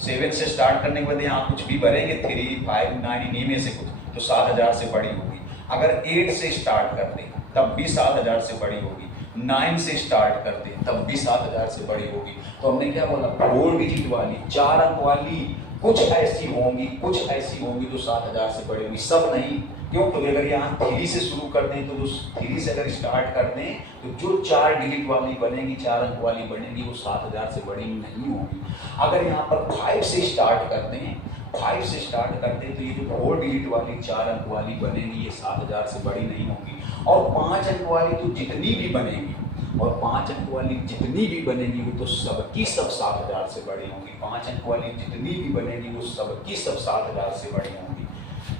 7 से स्टार्ट करने के बाद यहाँ कुछ भी भरेंगे 3, 5, 9 इन्हीं में से कुछ, तो 7000 से बड़ी होगी। अगर 8 से स्टार्ट कर दें तब भी 7000 से बड़ी होगी, 9 से स्टार्ट कर दें तब भी 7000 से बड़ी होगी। तो हमने क्या बोला, 4 डिजिट वाली 4 अंक वाली कुछ ऐसी होंगी, कुछ ऐसी होंगी जो 7000 से बड़ी होंगी, सब नहीं। क्यों, तो अगर यहाँ 3 से शुरू कर दें तो जो 3 से अगर स्टार्ट कर दें तो जो 4 डिजिट वाली बनेगी, 4 अंक वाली बनेगी, वो 7000 से बड़ी नहीं होगी। अगर यहाँ पर 5 से स्टार्ट कर दें, 5 से स्टार्ट करते हैं तो ये जो 4 डिजिट वाली 4 अंक वाली बनेगी ये 7000 से बड़ी नहीं होगी। और 5 अंक वाली तो जितनी भी बनेगी, और 5 अंक वाली जितनी भी बनेगी वो तो सबकी सब 7000 से बड़ी होंगी। 5 अंक वाली जितनी भी बनेगी वो सबकी सब 7000 से बड़ी होंगी।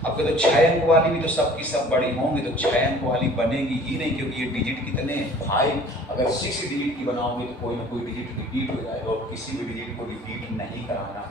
अब तो 6 अंक वाली भी तो सबकी सब बड़ी होंगी, तो 6 अंक वाली बनेगी ही नहीं क्योंकि ये डिजिट कितने हैं, 5। अगर 6 डिजिट की बनाओगे तो कोई ना कोई डिजिट रिपीट हो जाएगा और किसी भी डिजिट को रिपीट नहीं कराना।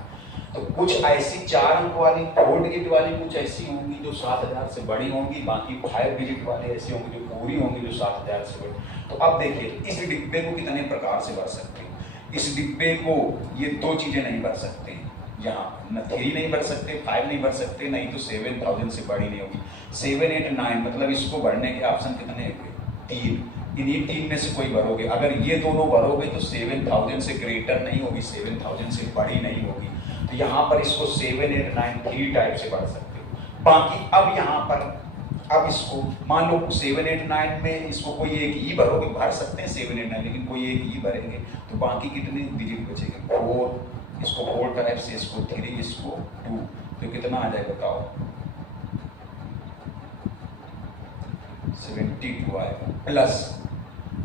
तो कुछ ऐसी 4 अंक वाली 4 डिजिट वाली कुछ ऐसी होंगी जो 7000 से बड़ी होंगी, बाकी 5 डिजिट वाली ऐसी होंगी जो पूरी होंगी जो 7000 से बड़ी। तो अब देखिए इस डिब्बे को कितने प्रकार से भर सकते हैं। इस डिब्बे को ये 2 चीजें नहीं भर सकते, यहाँ न 3 नहीं भर सकते, 5 नहीं भर सकते, नहीं तो 7000 से बड़ी नहीं होगी। 7, 8, 9 मतलब इसको भरने के ऑप्शन कितने हैं, 3। इन्हीं 3 में से कोई भरोगे। अगर ये दोनों भरोगे तो 7000 से ग्रेटर नहीं होगी, 7000 से बड़ी नहीं होगी। तो यहाँ पर इसको 7, 8, 9 3 टाइप से भर सकते हो। बाकी अब यहाँ पर अब इसको मान लो 7, 8, 9 में इसको कोई एक ही भरोगे, भर सकते हैं 7, 8, 9, लेकिन कोई एक ही भरेंगे तो बाकी कितने डिजिट बचेंगे, 4। इसको 4 टाइप से, इसको 3, इसको 2, तो कितना आ जाएगा बताओ, 72 आएगा। प्लस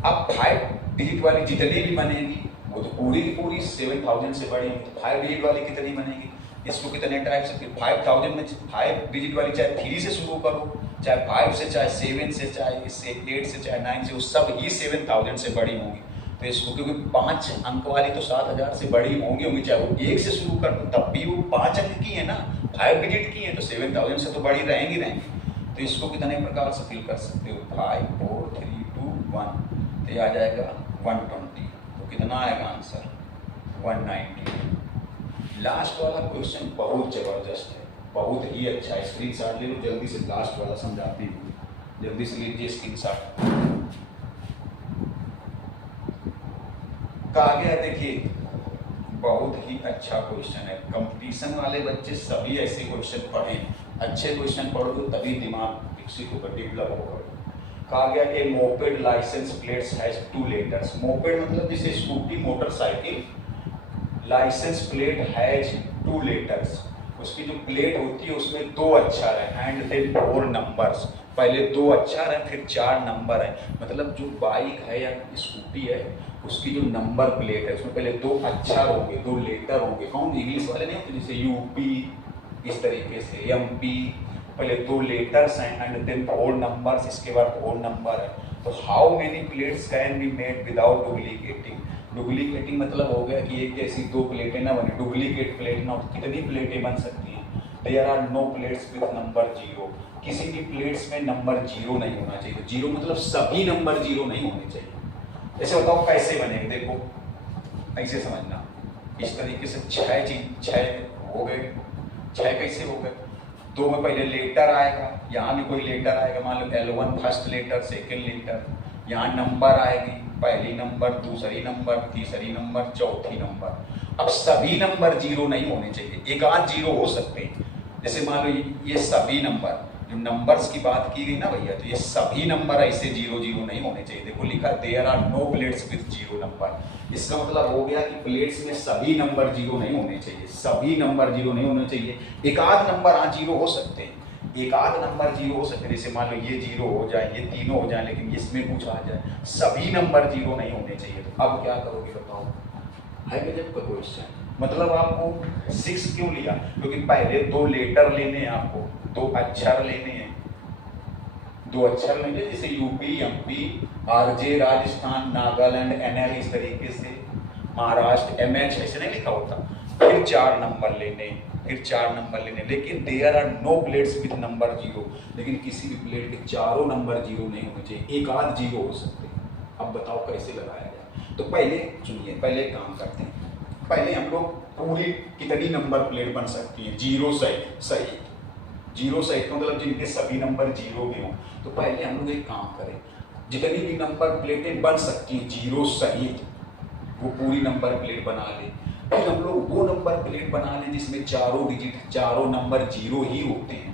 अब 5 डिजिट वाली जितनी भी बनेगी वो तो पूरी की पूरी 7000 से बड़ी होगी। 5 डिजिट वाली कितनी बनेगी, इसको कितने टाइप से, फिर 5000 में 5 डिजिट वाली चाहे 3 से शुरू करो, चाहे 5 से, चाहे 7 से, चाहे 8 से, चाहे 9 से, वो सब ही 7000 से बड़ी होंगी। तो इसको क्योंकि 5 अंक वाली तो 7000 से बड़ी होंगी, चाहे वो 1 से शुरू कर दो तब भी वो 5 अंक की है ना, 5 डिजिट की है, तो 7000 से तो बड़ी रहेंगी। तो इसको कितने प्रकार से फिल कर सकते हो, 5, 4, 3, 2, 1, तो ये आ जाएगा 120। तो कितना आएगा आंसर, 190। लास्ट वाला क्वेश्चन बहुत जबरदस्त है, बहुत ही अच्छा है। स्क्रीनशॉट ले लो जल्दी से, लास्ट वाला समझाती हूँ, जल्दी से लीजिए स्क्रीनशॉट। कहा गया देखिए, बहुत ही अच्छा क्वेश्चन है। कंपटीशन वाले बच्चे सभी ऐसे क्वेश्चन पढ़ें, अच्छे क्वेश्चन पढ़ोगे तभी दिमाग विकसित होगा, डेवलप होगा। कहा गया कि moped license plates has 2 letters. Moped मतलब जैसे scooty, motorcycle, license plate has 2 letters. उसकी जो प्लेट होती है उसमें 2 अक्षर हैं एंड देन 4 नंबर्स। पहले 2 अक्षर हैं फिर 4 नंबर हैं। मतलब जो बाइक है या स्कूटी है उसकी जो नंबर प्लेट है उसमें पहले 2 अक्षर होंगे, 2 लेटर होंगे। कौन, इंग्लिश वाले नहीं होते जैसे यूपी, इस तरीके से एमपी, पहले 2 लेटर्स हैं एंड देन 4 नंबर्स, इसके बाद 4 नंबर है। तो how many plates can be made without duplicating. Duplicating मतलब हो गया कि एक जैसी 2 प्लेटें ना बने, डुप्लीकेट प्लेट ना हो, कितनी प्लेटें बन सकती हैं। There are no plates with number 0। किसी भी प्लेट्स में नंबर 0 नहीं होना चाहिए। तो 0 मतलब सभी नंबर 0 नहीं होने चाहिए। जैसे बताओ कैसे बनेंगे, देखो ऐसे समझना, इस तरीके से 6 हो गए। 6 कैसे हो गए, 2 में पहले लेटर आएगा, यहाँ भी कोई लेटर आएगा, मान लो L1 first letter, second letter, यहाँ नंबर आएगी, पहली नंबर, दूसरी नंबर, तीसरी नंबर, चौथी नंबर। अब सभी नंबर 0 नहीं होने चाहिए, एक आध 0 हो सकते हैं। जैसे मान लो ये सभी नंबर जो नंबर्स की बात की गई ना भैया, तो ये सभी नंबर ऐसे 0 0 नहीं होने चाहिए। देखो लिखा there are no plates with 0 number, इसका मतलब हो गया कि प्लेट्स में सभी नंबर 0 नहीं होने चाहिए, सभी नंबर 0 नहीं होने चाहिए। एक आध नंबर हाँ 0 हो सकते हैं, एक आध नंबर 0 हो सकते हैं, जैसे मान लो ये 0 हो जाए, ये तीनों हो जाए, लेकिन इसमें कुछ आ जाए, सभी नंबर 0 नहीं होने चाहिए। तो अब क्या करोगे बताओ, है गजब का क्वेश्चन। मतलब आपको 6 क्यों लिया, क्योंकि पहले 2 लेटर लेने हैं, आपको 2 अक्षर लेने हैं, 2 अक्षर लेंगे, जैसे UP, MP, RJ Rajasthan, Nagaland, NL, इस तरीके से महाराष्ट्र, एमएच, ऐसे नहीं लिखा होता। फिर 4 नंबर लेने, फिर 4 नंबर लेने, लेकिन there are no plates with number 0, लेकिन किसी भी प्लेट के चारों नंबर 0 नहीं होने चाहिए, एक आध 0 हो सकते हैं। अब बताओ कैसे लगाया जाए। तो पहले सुनिए, पहले काम करते हैं, पहले हम लोग पूरी कितनी नंबर प्लेट बन सकती है 0 सहित, 0 सहित मतलब जिनके सभी नंबर 0 में हो। तो पहले हम लोग एक काम करें, जितनी भी नंबर प्लेटें बन सकती हैं 0 सहित, वो पूरी नंबर प्लेट बना ले। फिर हम लोग वो नंबर प्लेट बना लें जिसमें चारों डिजिट, चारों नंबर 0 ही होते हैं।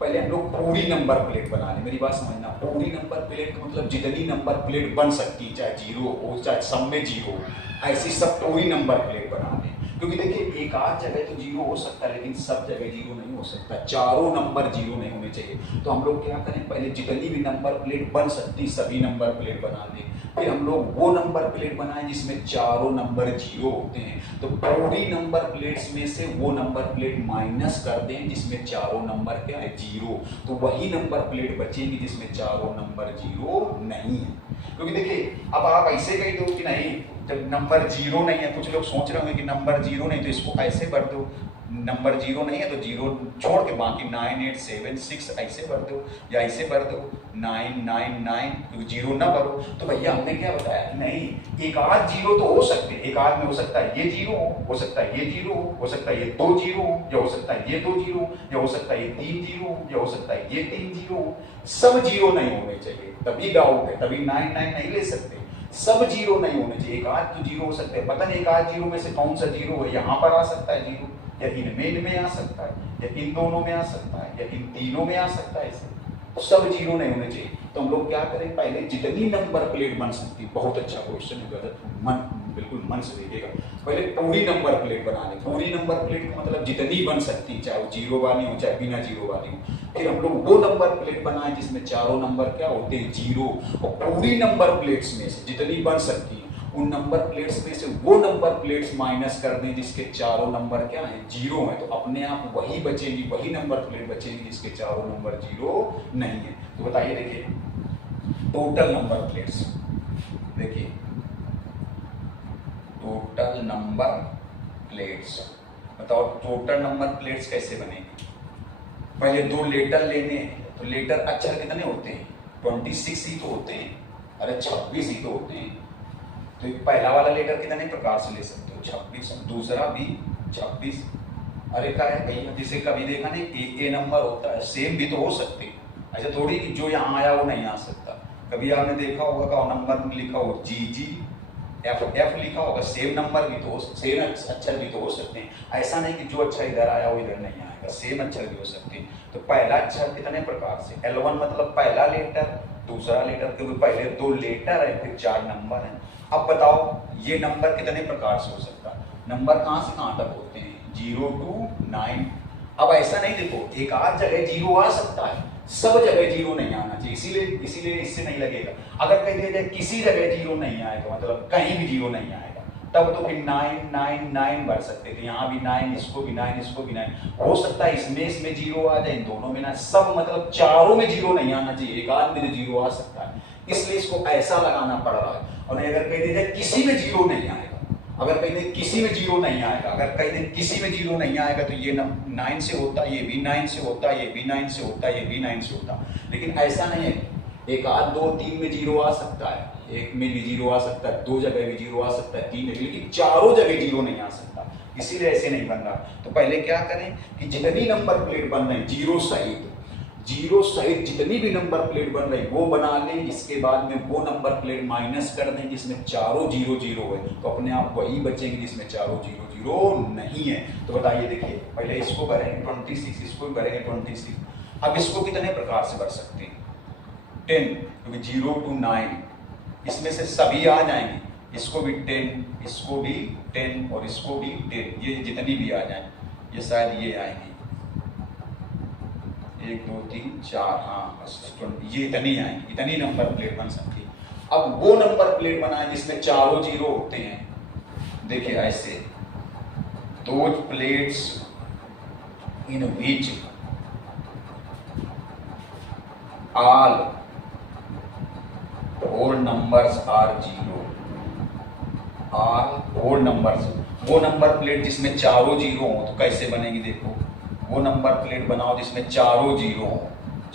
पहले हम लोग पूरी नंबर प्लेट बना लें, मेरी बात समझना, पूरी नंबर प्लेट का मतलब जितनी नंबर प्लेट बन सकती है, चाहे 0 हो, चाहे सब में 0 हो, ऐसी सब पूरी नंबर प्लेट बना लें। क्योंकि देखिए एक आध जगह तो 0 हो सकता है, लेकिन सब जगह 0 नहीं हो सकता, चारों नंबर 0 नहीं होने चाहिए। तो हम लोग क्या करें, पहले जितनी भी नंबर प्लेट बन सकती सभी नंबर प्लेट बना लें। फिर हम लोग वो नंबर प्लेट बनाएं जिसमें चारों नंबर 0 होते हैं। तो पूरी नंबर प्लेट्स में से वो नंबर प्लेट माइनस कर दें जिसमें चारों नंबर क्या है 0, तो वही नंबर प्लेट बचेगी जिसमें चारों नंबर 0 नहीं है। क्योंकि देखिए अब आप ऐसे कह दो कि नहीं, जब नंबर 0 नहीं है, कुछ लोग सोच रहे होंगे कि नंबर 0 नहीं, तो इसको ऐसे भर दो, नंबर 0 नहीं है तो 0 छोड़ के बाकी 9 8 7 6 ऐसे भर दो, या ऐसे भर दो 9 9 9, क्योंकि 0 ना भरो। तो भैया हमने क्या बताया, नहीं एक आध 0 तो हो सकते हैं, एक आध में हो सकता है ये 0 हो सकता है ये 0 हो सकता है ये 2 0, या हो सकता है ये 2 0, या हो सकता है ये 3 0, या हो सकता है ये 3 0, सब 0 नहीं होने चाहिए। तभी डाउट है, तभी 9 9 नहीं ले सकते, सब 0 नहीं होने चाहिए, एक आध तो 0 हो सकते हैं। पता नहीं एक आध 0 में से कौन सा 0 है, यहाँ पर आ सकता है 0, या इनमें आ सकता है, या इन दोनों में आ सकता है, या इन तीनों में आ सकता है, ऐसे तो सब 0 नहीं होने चाहिए। तो हम लोग क्या करें, पहले जितनी नंबर प्लेट बन सकती, बहुत अच्छा क्वेश्चन है, मन बिल्कुल मन से देखिएगा, पहले पूरी नंबर प्लेट बना लें। पूरी नंबर प्लेट का मतलब जितनी बन सकती, चाहे वो 0 वाली हो चाहे बिना 0 वाली हो। फिर हम लोग वो नंबर प्लेट बनाए जिसमें चारों नंबर क्या होते हैं 0, और पूरी नंबर प्लेट्स में से जितनी बन सकती उन नंबर प्लेट्स में से वो नंबर प्लेट्स माइनस कर दें जिसके चारों नंबर क्या है 0 है। तो अपने आप वही बचेगी, वही नंबर प्लेट बचेगी जिसके चारों नंबर 0 नहीं है। तो बताइए, देखिए टोटल नंबर प्लेट्स, देखिए टोटल नंबर प्लेट्स, बताओ टोटल नंबर प्लेट्स कैसे बनेगी। पहले 2 लेटर लेने हैं, तो लेटर अक्षर कितने होते हैं 26 ही तो होते हैं, अरे 26 ही तो होते हैं। तो पहला वाला लेटर कितने प्रकार से ले सकते हो 26, दूसरा भी 26, अरे क्या है भैया, जिसे कभी देखा नहीं ए नंबर होता है, सेम भी तो हो सकते हैं, ऐसा थोड़ी कि जो यहाँ आया वो नहीं आ सकता। कभी आपने देखा होगा का नंबर लिखा हो जी, एफ लिखा होगा, सेम नंबर भी तो, सेम अक्षर भी तो हो सकते हैं। ऐसा नहीं कि जो अक्षर इधर आया वो इधर नहीं आएगा, सेम अक्षर भी हो सकते हैं। तो पहला अक्षर कितने प्रकार से, L1 मतलब पहला लेटर, दूसरा लेटर, क्योंकि पहले 2 लेटर है फिर 4 नंबर है। अब बताओ ये नंबर कितने प्रकार से हो सकता है, नंबर कहाँ से कहाँ तक होते हैं 0 to 9। अब ऐसा नहीं, देखो एक आध जगह 0 आ सकता है, सब जगह 0 नहीं आना चाहिए, इसीलिए इससे नहीं लगेगा। अगर कह दिया जाए किसी जगह 0 नहीं आएगा, मतलब कहीं भी 0 नहीं आएगा, तब तो फिर 9 9 9 भर सकते थे, यहाँ भी 9, इसको भी 9, इसको भी 9 हो सकता है, इसमें 0 आ जाए, इन दोनों में ना, सब मतलब चारों में 0 नहीं आना चाहिए, एक आध में 0 आ सकता है, इसलिए इसको ऐसा लगाना पड़ रहा है। और अगर कह दिया जाए किसी में 0 नहीं आएगा, अगर कहीं दें किसी में 0 नहीं आएगा, अगर कहीं दें किसी में 0 नहीं आएगा, तो ये 9 से होता, ये भी 9 से होता, ये भी 9 से होता, ये भी 9 से होता। लेकिन ऐसा नहीं है, एक आध 2 3 में 0 आ सकता है, एक में भी 0 आ सकता है, 2 जगह भी 0 आ सकता है, 3 में, लेकिन चारों जगह 0 नहीं आ सकता, इसीलिए ऐसे नहीं बन रहा। तो पहले क्या करें कि जितनी नंबर प्लेट बन रही 0 सहित जितनी भी नंबर प्लेट बन रही वो बना लें, इसके बाद में वो नंबर प्लेट माइनस कर दें जिसमें चारों 0 0 है, तो अपने आप वही बचेंगे जिसमें चारों 0 0 नहीं है। तो बताइए, देखिए पहले इसको करेंगे 26, इसको भी करेंगे 26, अब इसको कितने प्रकार से भर सकते हैं? 10, क्योंकि 0 to 9 इसमें से सभी आ जाएंगे, इसको भी 10, इसको भी 10 और इसको भी 10, ये जितनी भी आ जाए, ये शायद ये आएंगी 1 2 3 4, हाँ 20, ये इतनी आएंगी, इतनी नंबर प्लेट बन सकती है। अब वो नंबर प्लेट बनाए जिसमें चारों जीरो होते हैं, देखिए ऐसे, those plates in which all whole numbers are zero, all whole numbers, वो नंबर प्लेट जिसमें चारों जीरो हो तो कैसे बनेगी? देखो, वो नंबर प्लेट बनाओ जिसमें चारों जीरो हो,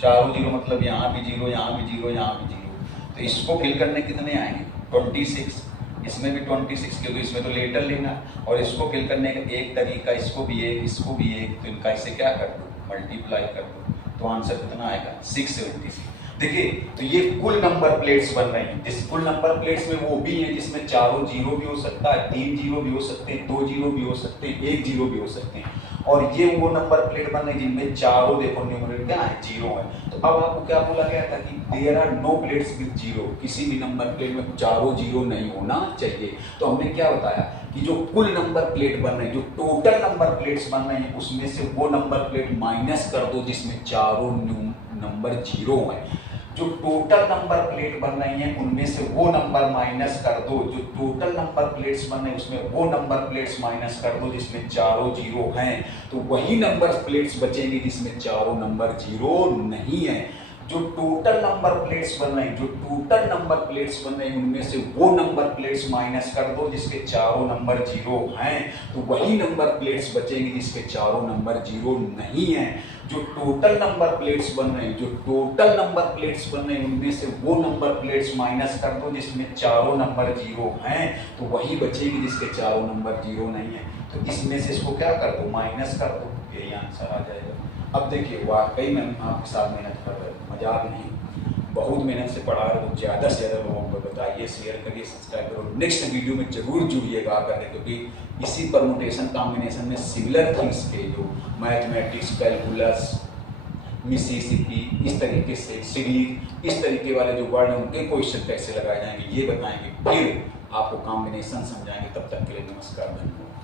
चारों जीरो मतलब यहाँ भी जीरो, यहाँ भी जीरो, यहाँ भी जीरो, तो इसको फिल करने कितने आएंगे? 26, इसमें भी 26, क्योंकि इसमें तो लेटर लेना, और इसको फिल करने का एक तरीका, इसको भी एक, इसको भी एक, तो इनका इसे क्या कर दो? मल्टीप्लाई कर दो, तो आंसर कितना आएगा? 676। देखिए, तो ये कुल नंबर प्लेट्स बन रही हैं। जिस कुल नंबर प्लेट्स में वो भी हैं जिसमें चारों जीरो भी हो सकता है, 3 जीरो भी हो सकते हैं, 2 जीरो भी हो सकते हैं, 1 जीरो भी हो सकते हैं, और ये वो नंबर प्लेट बन रही जिनमें चारों देखो न्यूमरेटर क्या है? जीरो है। तो अब आपको क्या बोला गया था कि there are no plates with zero, किसी भी नंबर प्लेट में चारों जीरो नहीं होना चाहिए। तो हमने क्या बताया कि जो कुल नंबर प्लेट बन रही, जो टोटल नंबर प्लेट्स बन रहे हैं उसमें से वो नंबर प्लेट माइनस कर दो जिसमें चारों नंबर जीरो है। जो टोटल नंबर प्लेट बन रही हैं उनमें से वो नंबर माइनस कर दो, जो टोटल नंबर प्लेट्स बन रहे हैं उसमें वो नंबर प्लेट्स माइनस कर दो जिसमें चारों जीरो हैं, तो वही नंबर प्लेट्स बचेंगी जिसमें चारों नंबर जीरो नहीं है। जो टोटल नंबर प्लेट्स बन रही, जो टोटल नंबर प्लेट्स बन रही उनमें से वो नंबर प्लेट्स माइनस कर दो जिसके चारों नंबर जीरो हैं, तो वही नंबर प्लेट्स बचेंगी जिसके चारों नंबर जीरो नहीं है। जो टोटल नंबर प्लेट्स बन रहे हैं, जो टोटल नंबर प्लेट्स बन रहे हैं उनमें से वो नंबर प्लेट्स माइनस कर दो जिसमें चारों नंबर जीरो हैं, तो वही बचेगी जिसके चारों नंबर जीरो नहीं है। तो इसमें से इसको क्या कर दो? माइनस कर दो, यही आंसर आ जाएगा। अब देखिए, वाकई में आपके साथ मेहनत कर रहे, मजाक नहीं, बहुत मेहनत से पढ़ा रहे हो। ज़्यादा से ज़्यादा लोगों को बताइए, शेयर करिए, सब्सक्राइब करो। नेक्स्ट वीडियो में जरूर जुड़िएगा आकर, क्योंकि इसी परमुटेशन कॉम्बिनेशन में सिमिलर थिंग्स के जो मैथमेटिक्स, कैलकुलस, मिसिसिपी, इस तरीके से सीरीज, इस तरीके वाले जो वर्ड हैं उनके क्वेश्चन कैसे लगाए जाएंगे ये बताएंगे, फिर आपको कॉम्बिनेशन समझाएंगे। तब तक के लिए नमस्कार, धन्यवाद।